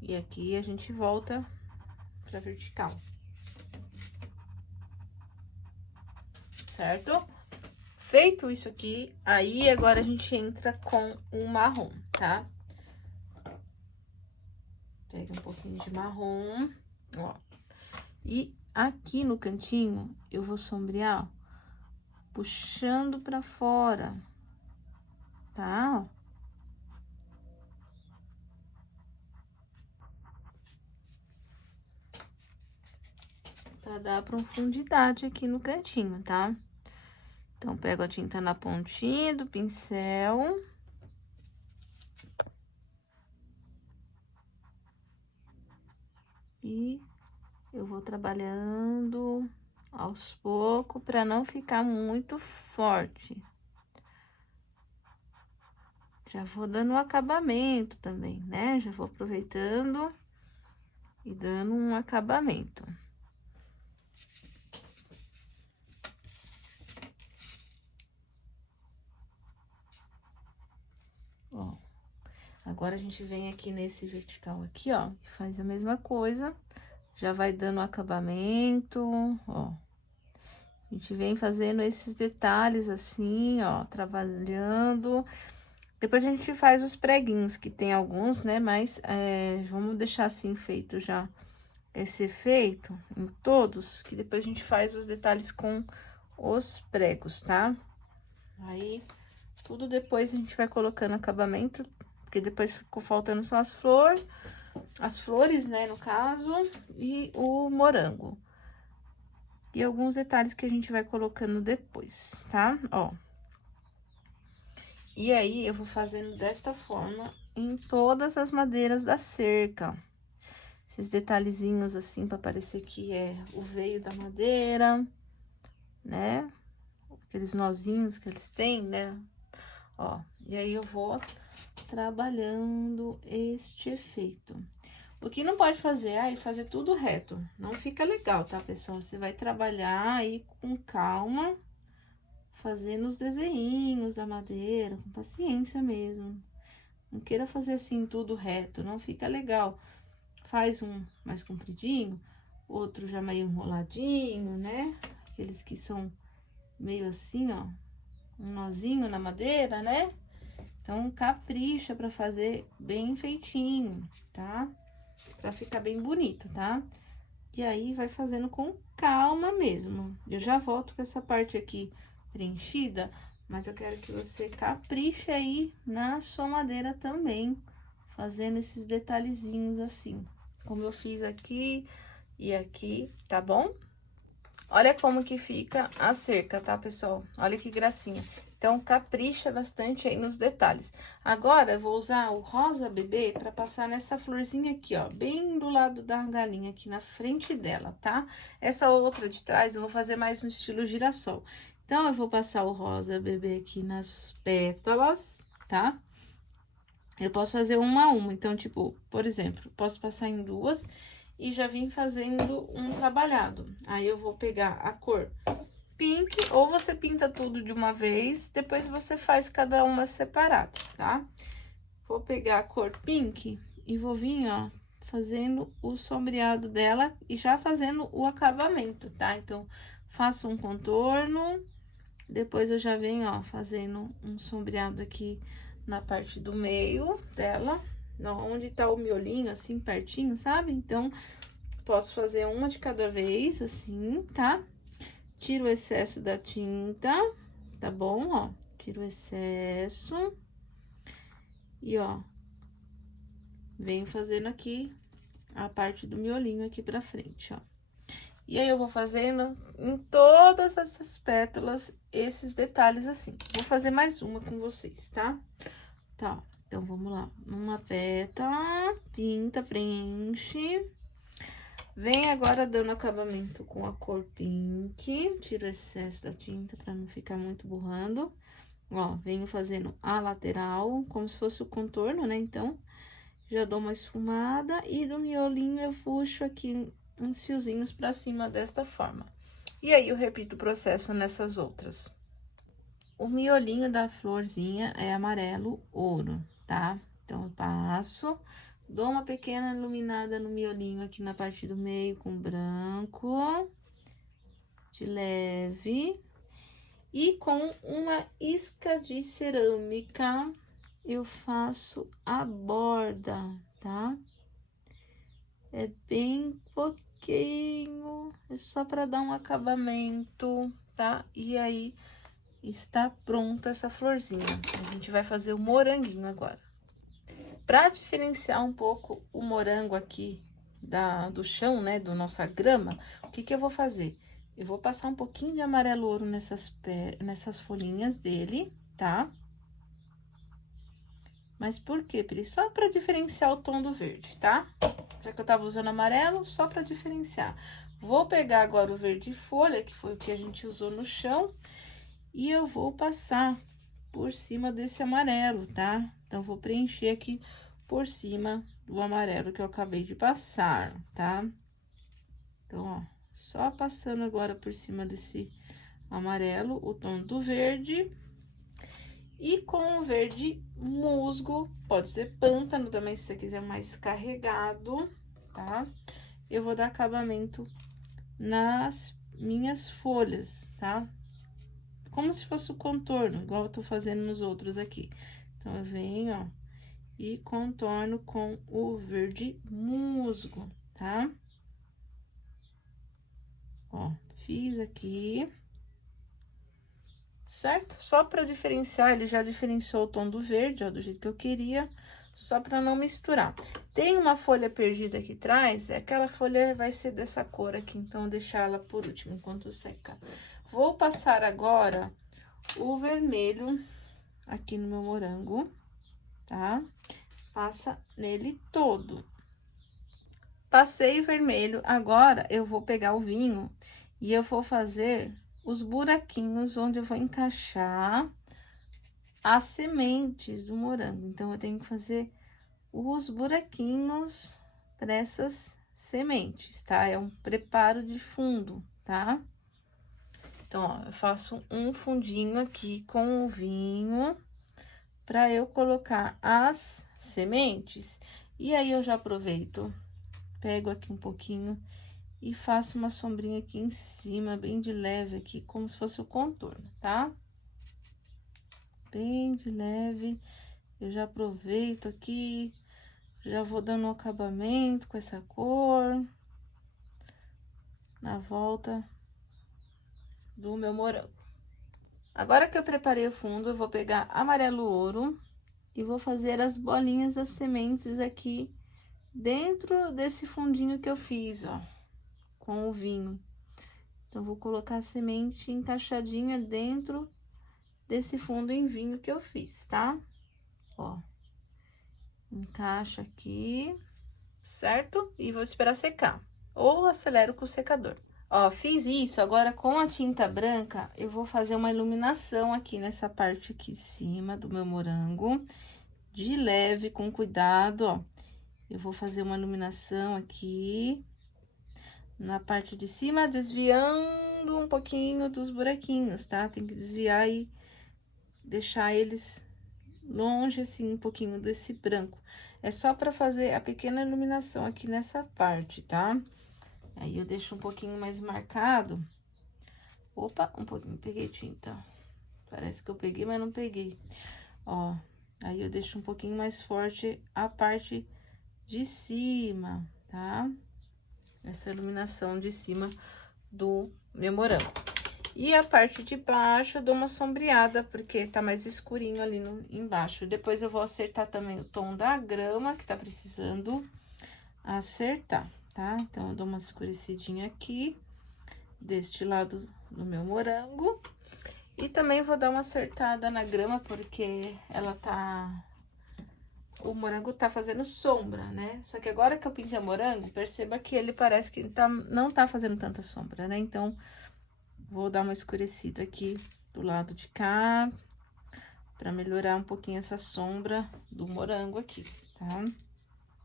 E aqui a gente volta pra vertical. Certo? Feito isso aqui, aí agora a gente entra com o marrom, tá? Pega um pouquinho de marrom, ó. E aqui no cantinho, eu vou sombrear, ó, puxando pra fora, tá? Pra dar profundidade aqui no cantinho, tá? Então, pego a tinta na pontinha do pincel. E eu vou trabalhando aos poucos pra não ficar muito forte. Já vou dando um acabamento também, né? Já vou aproveitando e dando um acabamento. Ó, Agora, a gente vem aqui nesse vertical aqui, ó, e faz a mesma coisa. Já vai dando acabamento, ó. A gente vem fazendo esses detalhes assim, ó, trabalhando. Depois a gente faz os preguinhos, que tem alguns, né? Mas, vamos deixar assim feito já esse efeito em todos, que depois a gente faz os detalhes com os pregos, tá? Aí, tudo depois a gente vai colocando acabamento, porque depois ficou faltando só as flores, né, no caso, e o morango. E alguns detalhes que a gente vai colocando depois, tá? Ó. E aí, eu vou fazendo desta forma em todas as madeiras da cerca. Esses detalhezinhos assim, pra parecer que é o veio da madeira, né? Aqueles nozinhos que eles têm, né? Ó, e aí eu vou trabalhando este efeito. O que não pode fazer é fazer tudo reto. Não fica legal, tá, pessoal? Você vai trabalhar aí com calma, fazendo os desenhinhos da madeira, com paciência mesmo. Não queira fazer assim tudo reto, não fica legal. Faz um mais compridinho, outro já meio enroladinho, né? Aqueles que são meio assim, ó, um nozinho na madeira, né? Então, capricha pra fazer bem feitinho, tá? Pra ficar bem bonito, tá? E aí, vai fazendo com calma mesmo. Eu já volto com essa parte aqui preenchida, mas eu quero que você capriche aí na sua madeira também, fazendo esses detalhezinhos assim, como eu fiz aqui e aqui, tá bom? Olha como que fica a cerca, tá, pessoal? Olha que gracinha. Então, capricha bastante aí nos detalhes. Agora, eu vou usar o rosa bebê pra passar nessa florzinha aqui, ó, bem do lado da galinha, aqui na frente dela, tá? Essa outra de trás, eu vou fazer mais no estilo girassol. Então, eu vou passar o rosa bebê aqui nas pétalas, tá? Eu posso fazer uma a uma, então, tipo, por exemplo, posso passar em duas e já vim fazendo um trabalhado. Aí, eu vou pegar a cor pink, ou você pinta tudo de uma vez, depois você faz cada uma separado, tá? Vou pegar a cor pink e vou vir, ó, fazendo o sombreado dela e já fazendo o acabamento, tá? Então, faço um contorno, depois eu já venho, ó, fazendo um sombreado aqui na parte do meio dela, onde tá o miolinho, assim, pertinho, sabe? Então, posso fazer uma de cada vez, assim, tá? Tiro o excesso da tinta, tá bom? Ó, tiro o excesso. E, ó, venho fazendo aqui a parte do miolinho aqui pra frente, ó. E aí, eu vou fazendo em todas essas pétalas, esses detalhes assim. Vou fazer mais uma com vocês, tá? Tá, então, vamos lá. Uma pétala, pinta, preenche. Vem agora dando acabamento com a cor pink. Tiro o excesso da tinta pra não ficar muito borrando. Ó, venho fazendo a lateral, como se fosse o contorno, né? Então, já dou uma esfumada e do miolinho eu puxo aqui uns fiozinhos pra cima desta forma. E aí, eu repito o processo nessas outras. O miolinho da florzinha é amarelo ouro, tá? Então, eu passo, dou uma pequena iluminada no miolinho aqui na parte do meio com branco, de leve. E com uma isca de cerâmica, eu faço a borda, tá? É bem pouquinho, é só para dar um acabamento, tá? E aí, está pronta essa florzinha. A gente vai fazer o moranguinho agora. Para diferenciar um pouco o morango aqui do chão, né, da nossa grama, o que que eu vou fazer? Eu vou passar um pouquinho de amarelo ouro nessas folhinhas dele, tá? Mas por quê, Pri? Só para diferenciar o tom do verde, tá? Já que eu tava usando amarelo, só para diferenciar. Vou pegar agora o verde folha, que foi o que a gente usou no chão, e eu vou passar por cima desse amarelo, tá? Então, vou preencher aqui por cima do amarelo que eu acabei de passar, tá? Então, ó, só passando agora por cima desse amarelo, o tom do verde. E com o verde musgo, pode ser pântano também, se você quiser mais carregado, tá? Eu vou dar acabamento nas minhas folhas, tá? Como se fosse o contorno, igual eu tô fazendo nos outros aqui. Então, eu venho, ó, e contorno com o verde musgo, tá? Ó, fiz aqui. Certo? Só para diferenciar, ele já diferenciou o tom do verde, ó, do jeito que eu queria, só para não misturar. Tem uma folha perdida aqui atrás, aquela folha vai ser dessa cor aqui, então vou deixar ela por último, enquanto seca. Vou passar agora o vermelho aqui no meu morango, tá? Passa nele todo. Passei o vermelho, agora eu vou pegar o vinho e eu vou fazer os buraquinhos onde eu vou encaixar as sementes do morango. Então, eu tenho que fazer os buraquinhos para essas sementes, tá? É um preparo de fundo, tá? Então, ó, eu faço um fundinho aqui com o vinho para eu colocar as sementes. E aí, eu já aproveito, pego aqui um pouquinho e faço uma sombrinha aqui em cima, bem de leve aqui, como se fosse o contorno, tá? Bem de leve, eu já aproveito aqui, já vou dando um acabamento com essa cor na volta do meu morango. Agora que eu preparei o fundo, eu vou pegar amarelo ouro e vou fazer as bolinhas das sementes aqui dentro desse fundinho que eu fiz, ó, com o vinho. Então, vou colocar a semente encaixadinha dentro desse fundo em vinho que eu fiz, tá? Ó, encaixa aqui, certo? E vou esperar secar, ou acelero com o secador. Ó, fiz isso, agora com a tinta branca, eu vou fazer uma iluminação aqui nessa parte aqui em cima do meu morango, de leve, com cuidado, ó. Eu vou fazer uma iluminação aqui na parte de cima, desviando um pouquinho dos buraquinhos, tá? Tem que desviar e deixar eles longe, assim, um pouquinho desse branco. É só pra fazer a pequena iluminação aqui nessa parte, tá? Aí, eu deixo um pouquinho mais marcado. Opa, um pouquinho, peguei tinta. Parece que eu peguei, mas não peguei. Ó, aí eu deixo um pouquinho mais forte a parte de cima, tá? Essa iluminação de cima do meu morango. E a parte de baixo eu dou uma sombreada, porque tá mais escurinho ali embaixo. Depois eu vou acertar também o tom da grama, que tá precisando acertar, tá? Então, eu dou uma escurecidinha aqui, deste lado do meu morango. E também vou dar uma acertada na grama, porque ela tá... O morango tá fazendo sombra, né? Só que agora que eu pintei o morango, perceba que ele parece que não tá fazendo tanta sombra, né? Então, vou dar uma escurecida aqui do lado de cá, pra melhorar um pouquinho essa sombra do morango aqui, tá?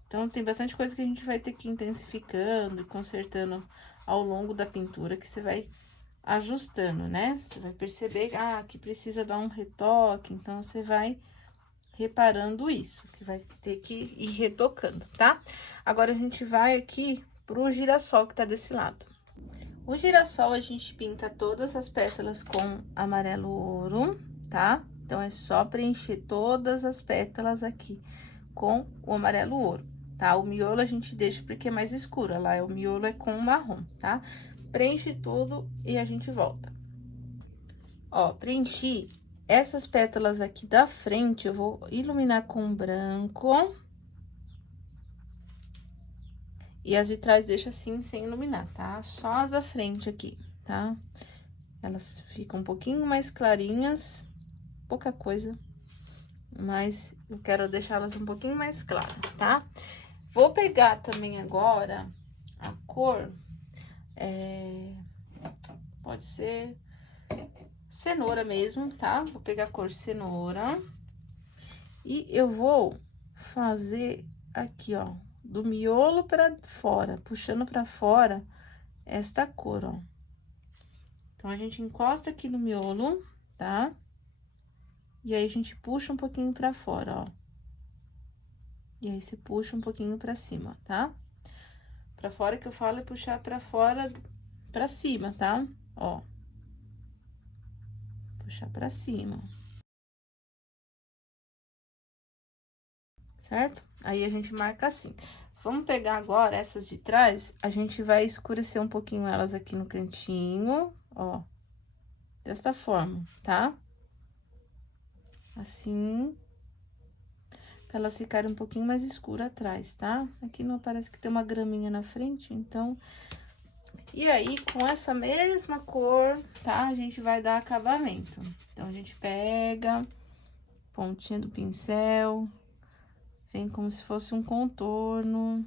Então, tem bastante coisa que a gente vai ter que ir intensificando e consertando ao longo da pintura, que você vai ajustando, né? Você vai perceber, que precisa dar um retoque, então, você vai reparando isso, que vai ter que ir retocando, tá? Agora, a gente vai aqui pro girassol que tá desse lado. O girassol, a gente pinta todas as pétalas com amarelo ouro, tá? Então, é só preencher todas as pétalas aqui com o amarelo ouro, tá? O miolo a gente deixa porque é mais escuro, lá o miolo é com marrom, tá? Preenche tudo e a gente volta. Ó, preenchi essas pétalas aqui da frente, eu vou iluminar com branco. E as de trás deixa assim, sem iluminar, tá? Só as da frente aqui, tá? Elas ficam um pouquinho mais clarinhas, pouca coisa, mas eu quero deixá-las um pouquinho mais claras, tá? Vou pegar também agora a cor, pode ser cenoura mesmo, tá? Vou pegar a cor cenoura e eu vou fazer aqui, ó, do miolo pra fora, puxando pra fora esta cor, ó. Então, a gente encosta aqui no miolo, tá? E aí, a gente puxa um pouquinho pra fora, ó. E aí, você puxa um pouquinho pra cima, tá? Pra fora que eu falo é puxar pra fora, pra cima, tá? Ó. Puxar pra cima. Certo? Aí, a gente marca assim. Vamos pegar agora essas de trás, a gente vai escurecer um pouquinho elas aqui no cantinho, ó. Desta forma, tá? Assim. Pra elas ficarem um pouquinho mais escuras atrás, tá? Aqui não parece que tem uma graminha na frente, então... E aí, com essa mesma cor, tá? A gente vai dar acabamento. Então, a gente pega pontinha do pincel, vem como se fosse um contorno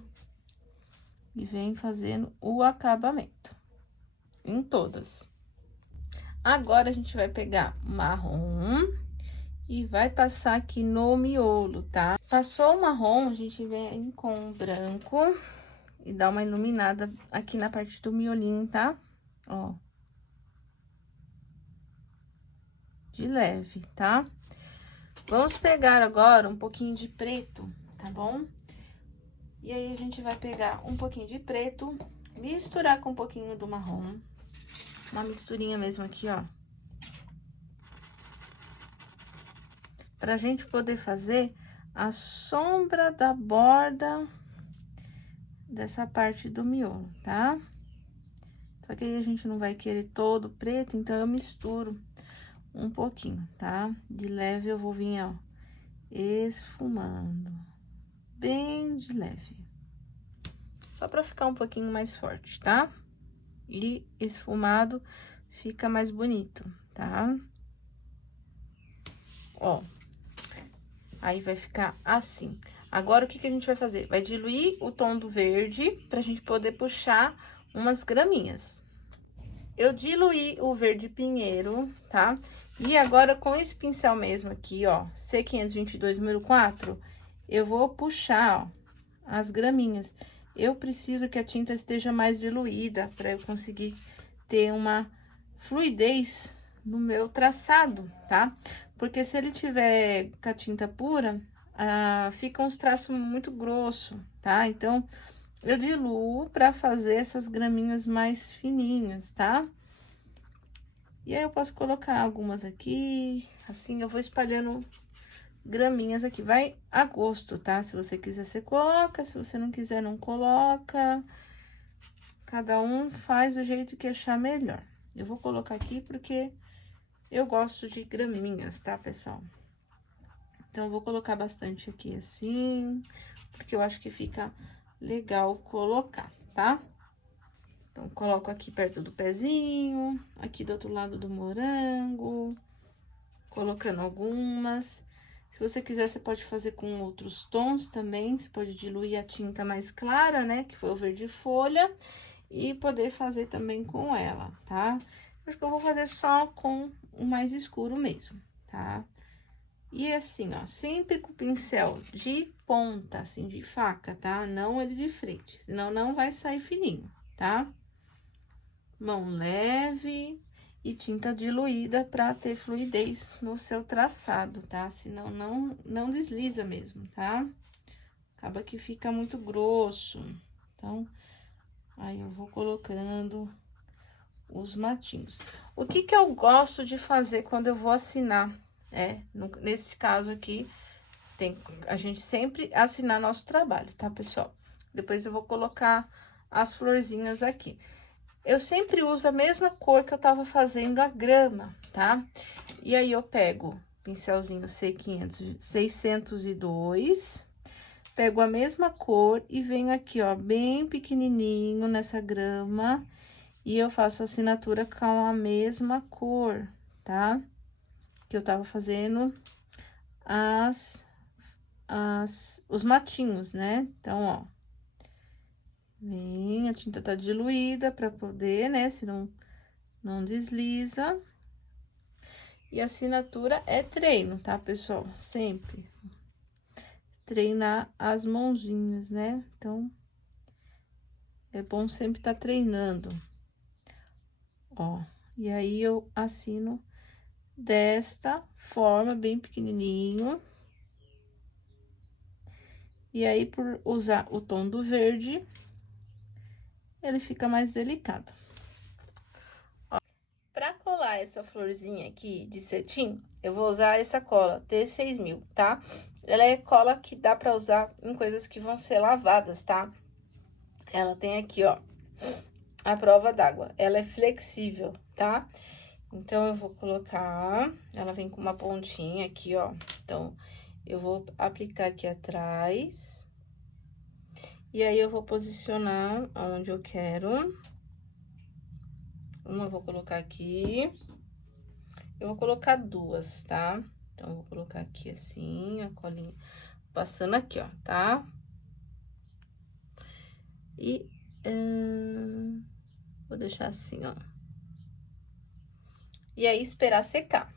e vem fazendo o acabamento em todas. Agora, a gente vai pegar marrom e vai passar aqui no miolo, tá? Passou o marrom, a gente vem com o branco e dá uma iluminada aqui na parte do miolinho, tá? Ó. De leve, tá? Vamos pegar agora um pouquinho de preto, tá bom? E aí, a gente vai pegar um pouquinho de preto, misturar com um pouquinho do marrom. Uma misturinha mesmo aqui, ó. Pra gente poder fazer a sombra da borda dessa parte do miolo, tá? Só que aí, a gente não vai querer todo preto, então, eu misturo um pouquinho, tá? De leve, eu vou vir, ó, esfumando. Bem de leve. Só pra ficar um pouquinho mais forte, tá? E esfumado fica mais bonito, tá? Ó. Aí, vai ficar assim. Agora, o que que a gente vai fazer? Vai diluir o tom do verde pra gente poder puxar umas graminhas. Eu diluí o verde pinheiro, tá? E agora, com esse pincel mesmo aqui, ó, C522 número 4, eu vou puxar, ó, as graminhas. Eu preciso que a tinta esteja mais diluída para eu conseguir ter uma fluidez no meu traçado, tá? Porque se ele tiver com a tinta pura, fica uns traços muito grosso, tá? Então, eu diluo para fazer essas graminhas mais fininhas, tá? E aí, eu posso colocar algumas aqui, assim, eu vou espalhando graminhas aqui. Vai a gosto, tá? Se você quiser, você coloca, se você não quiser, não coloca. Cada um faz do jeito que achar melhor. Eu vou colocar aqui porque eu gosto de graminhas, tá, pessoal? Então, eu vou colocar bastante aqui assim, porque eu acho que fica legal colocar, tá? Então, coloco aqui perto do pezinho, aqui do outro lado do morango, colocando algumas. Se você quiser, você pode fazer com outros tons também, você pode diluir a tinta mais clara, né, que foi o verde folha, e poder fazer também com ela, tá? Acho que eu vou fazer só com o mais escuro mesmo, tá? E assim, ó, sempre com o pincel de ponta, assim, de faca, tá? Não ele de frente, senão não vai sair fininho, tá? Mão leve e tinta diluída para ter fluidez no seu traçado, tá? Senão não desliza mesmo, tá? Acaba que fica muito grosso. Então, aí eu vou colocando os matinhos. O que que eu gosto de fazer quando eu vou assinar? Nesse caso aqui, tem a gente sempre assinar nosso trabalho, tá, pessoal? Depois eu vou colocar as florzinhas aqui. Eu sempre uso a mesma cor que eu tava fazendo a grama, tá? E aí, eu pego pincelzinho C500, 602, pego a mesma cor e venho aqui, ó, bem pequenininho nessa grama, e eu faço a assinatura com a mesma cor, tá? Que eu tava fazendo os matinhos, né? Então, ó. Bem, a tinta tá diluída pra poder, né? Senão não desliza. E a assinatura é treino, tá, pessoal? Sempre. Treinar as mãozinhas, né? Então, é bom sempre tá treinando. Ó, e aí eu assino desta forma, bem pequenininho. E aí, por usar o tom do verde, ele fica mais delicado. Para colar essa florzinha aqui de cetim, eu vou usar essa cola T6000, tá? Ela é cola que dá para usar em coisas que vão ser lavadas, tá? Ela tem aqui, ó, a prova d'água. Ela é flexível, tá? Então, eu vou colocar... Ela vem com uma pontinha aqui, ó. Então, eu vou aplicar aqui atrás. E aí, eu vou posicionar onde eu quero. Uma eu vou colocar aqui. Eu vou colocar duas, tá? Então, eu vou colocar aqui assim, a colinha passando aqui, ó, tá? E... vou deixar assim, ó. E aí, esperar secar.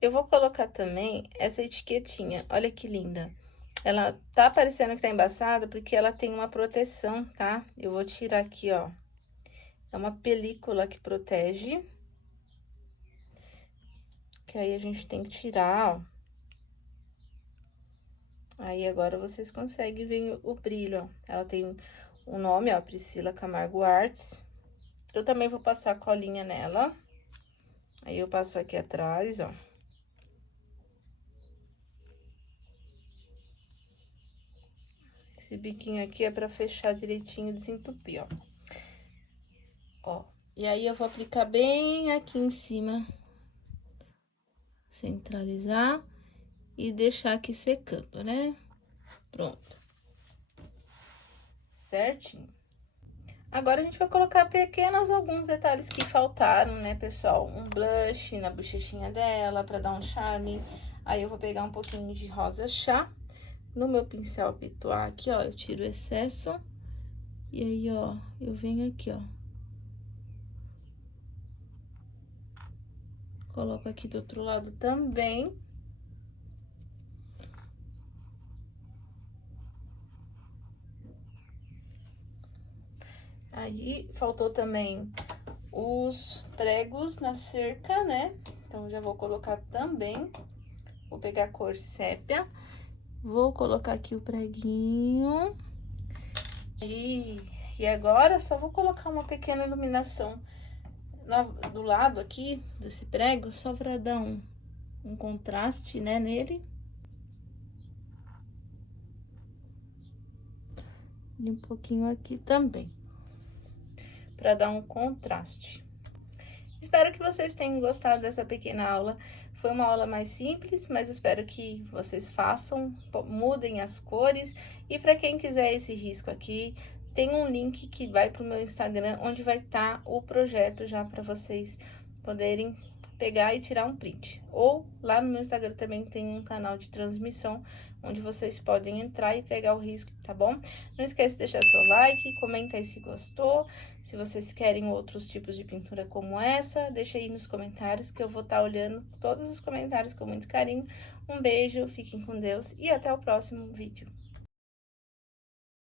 Eu vou colocar também essa etiquetinha, olha que linda. Ela tá parecendo que tá embaçada porque ela tem uma proteção, tá? Eu vou tirar aqui, ó. É uma película que protege. Que aí a gente tem que tirar, ó. Aí, agora vocês conseguem ver o brilho, ó. Ela tem um nome, ó, Priscila Camargo Artes. Eu também vou passar colinha nela. Aí, eu passo aqui atrás, ó. Esse biquinho aqui é pra fechar direitinho e desentupir, ó. Ó, e aí, eu vou aplicar bem aqui em cima. Centralizar e deixar aqui secando, né? Pronto. Certinho. Agora, a gente vai colocar alguns detalhes que faltaram, né, pessoal? Um blush na bochechinha dela, pra dar um charme. Aí, eu vou pegar um pouquinho de rosa chá. No meu pincel Pitois aqui, ó, eu tiro o excesso. E aí, ó, eu venho aqui, ó. Coloco aqui do outro lado também. Aí, faltou também os pregos na cerca, né? Então, já vou colocar também. Vou pegar a cor sépia. Vou colocar aqui o preguinho. E agora, só vou colocar uma pequena iluminação do lado aqui desse prego, só pra dar um contraste, né, nele. E um pouquinho aqui também, pra dar um contraste. Espero que vocês tenham gostado dessa pequena aula. Foi uma aula mais simples, mas espero que vocês façam, mudem as cores. E para quem quiser esse risco aqui, tem um link que vai para o meu Instagram, onde vai estar o projeto já para vocês poderem pegar e tirar um print. Ou lá no meu Instagram também tem um canal de transmissão, onde vocês podem entrar e pegar o risco, tá bom? Não esquece de deixar seu like, comenta aí se gostou. Se vocês querem outros tipos de pintura como essa, deixa aí nos comentários que eu vou estar olhando todos os comentários com muito carinho. Um beijo, fiquem com Deus e até o próximo vídeo.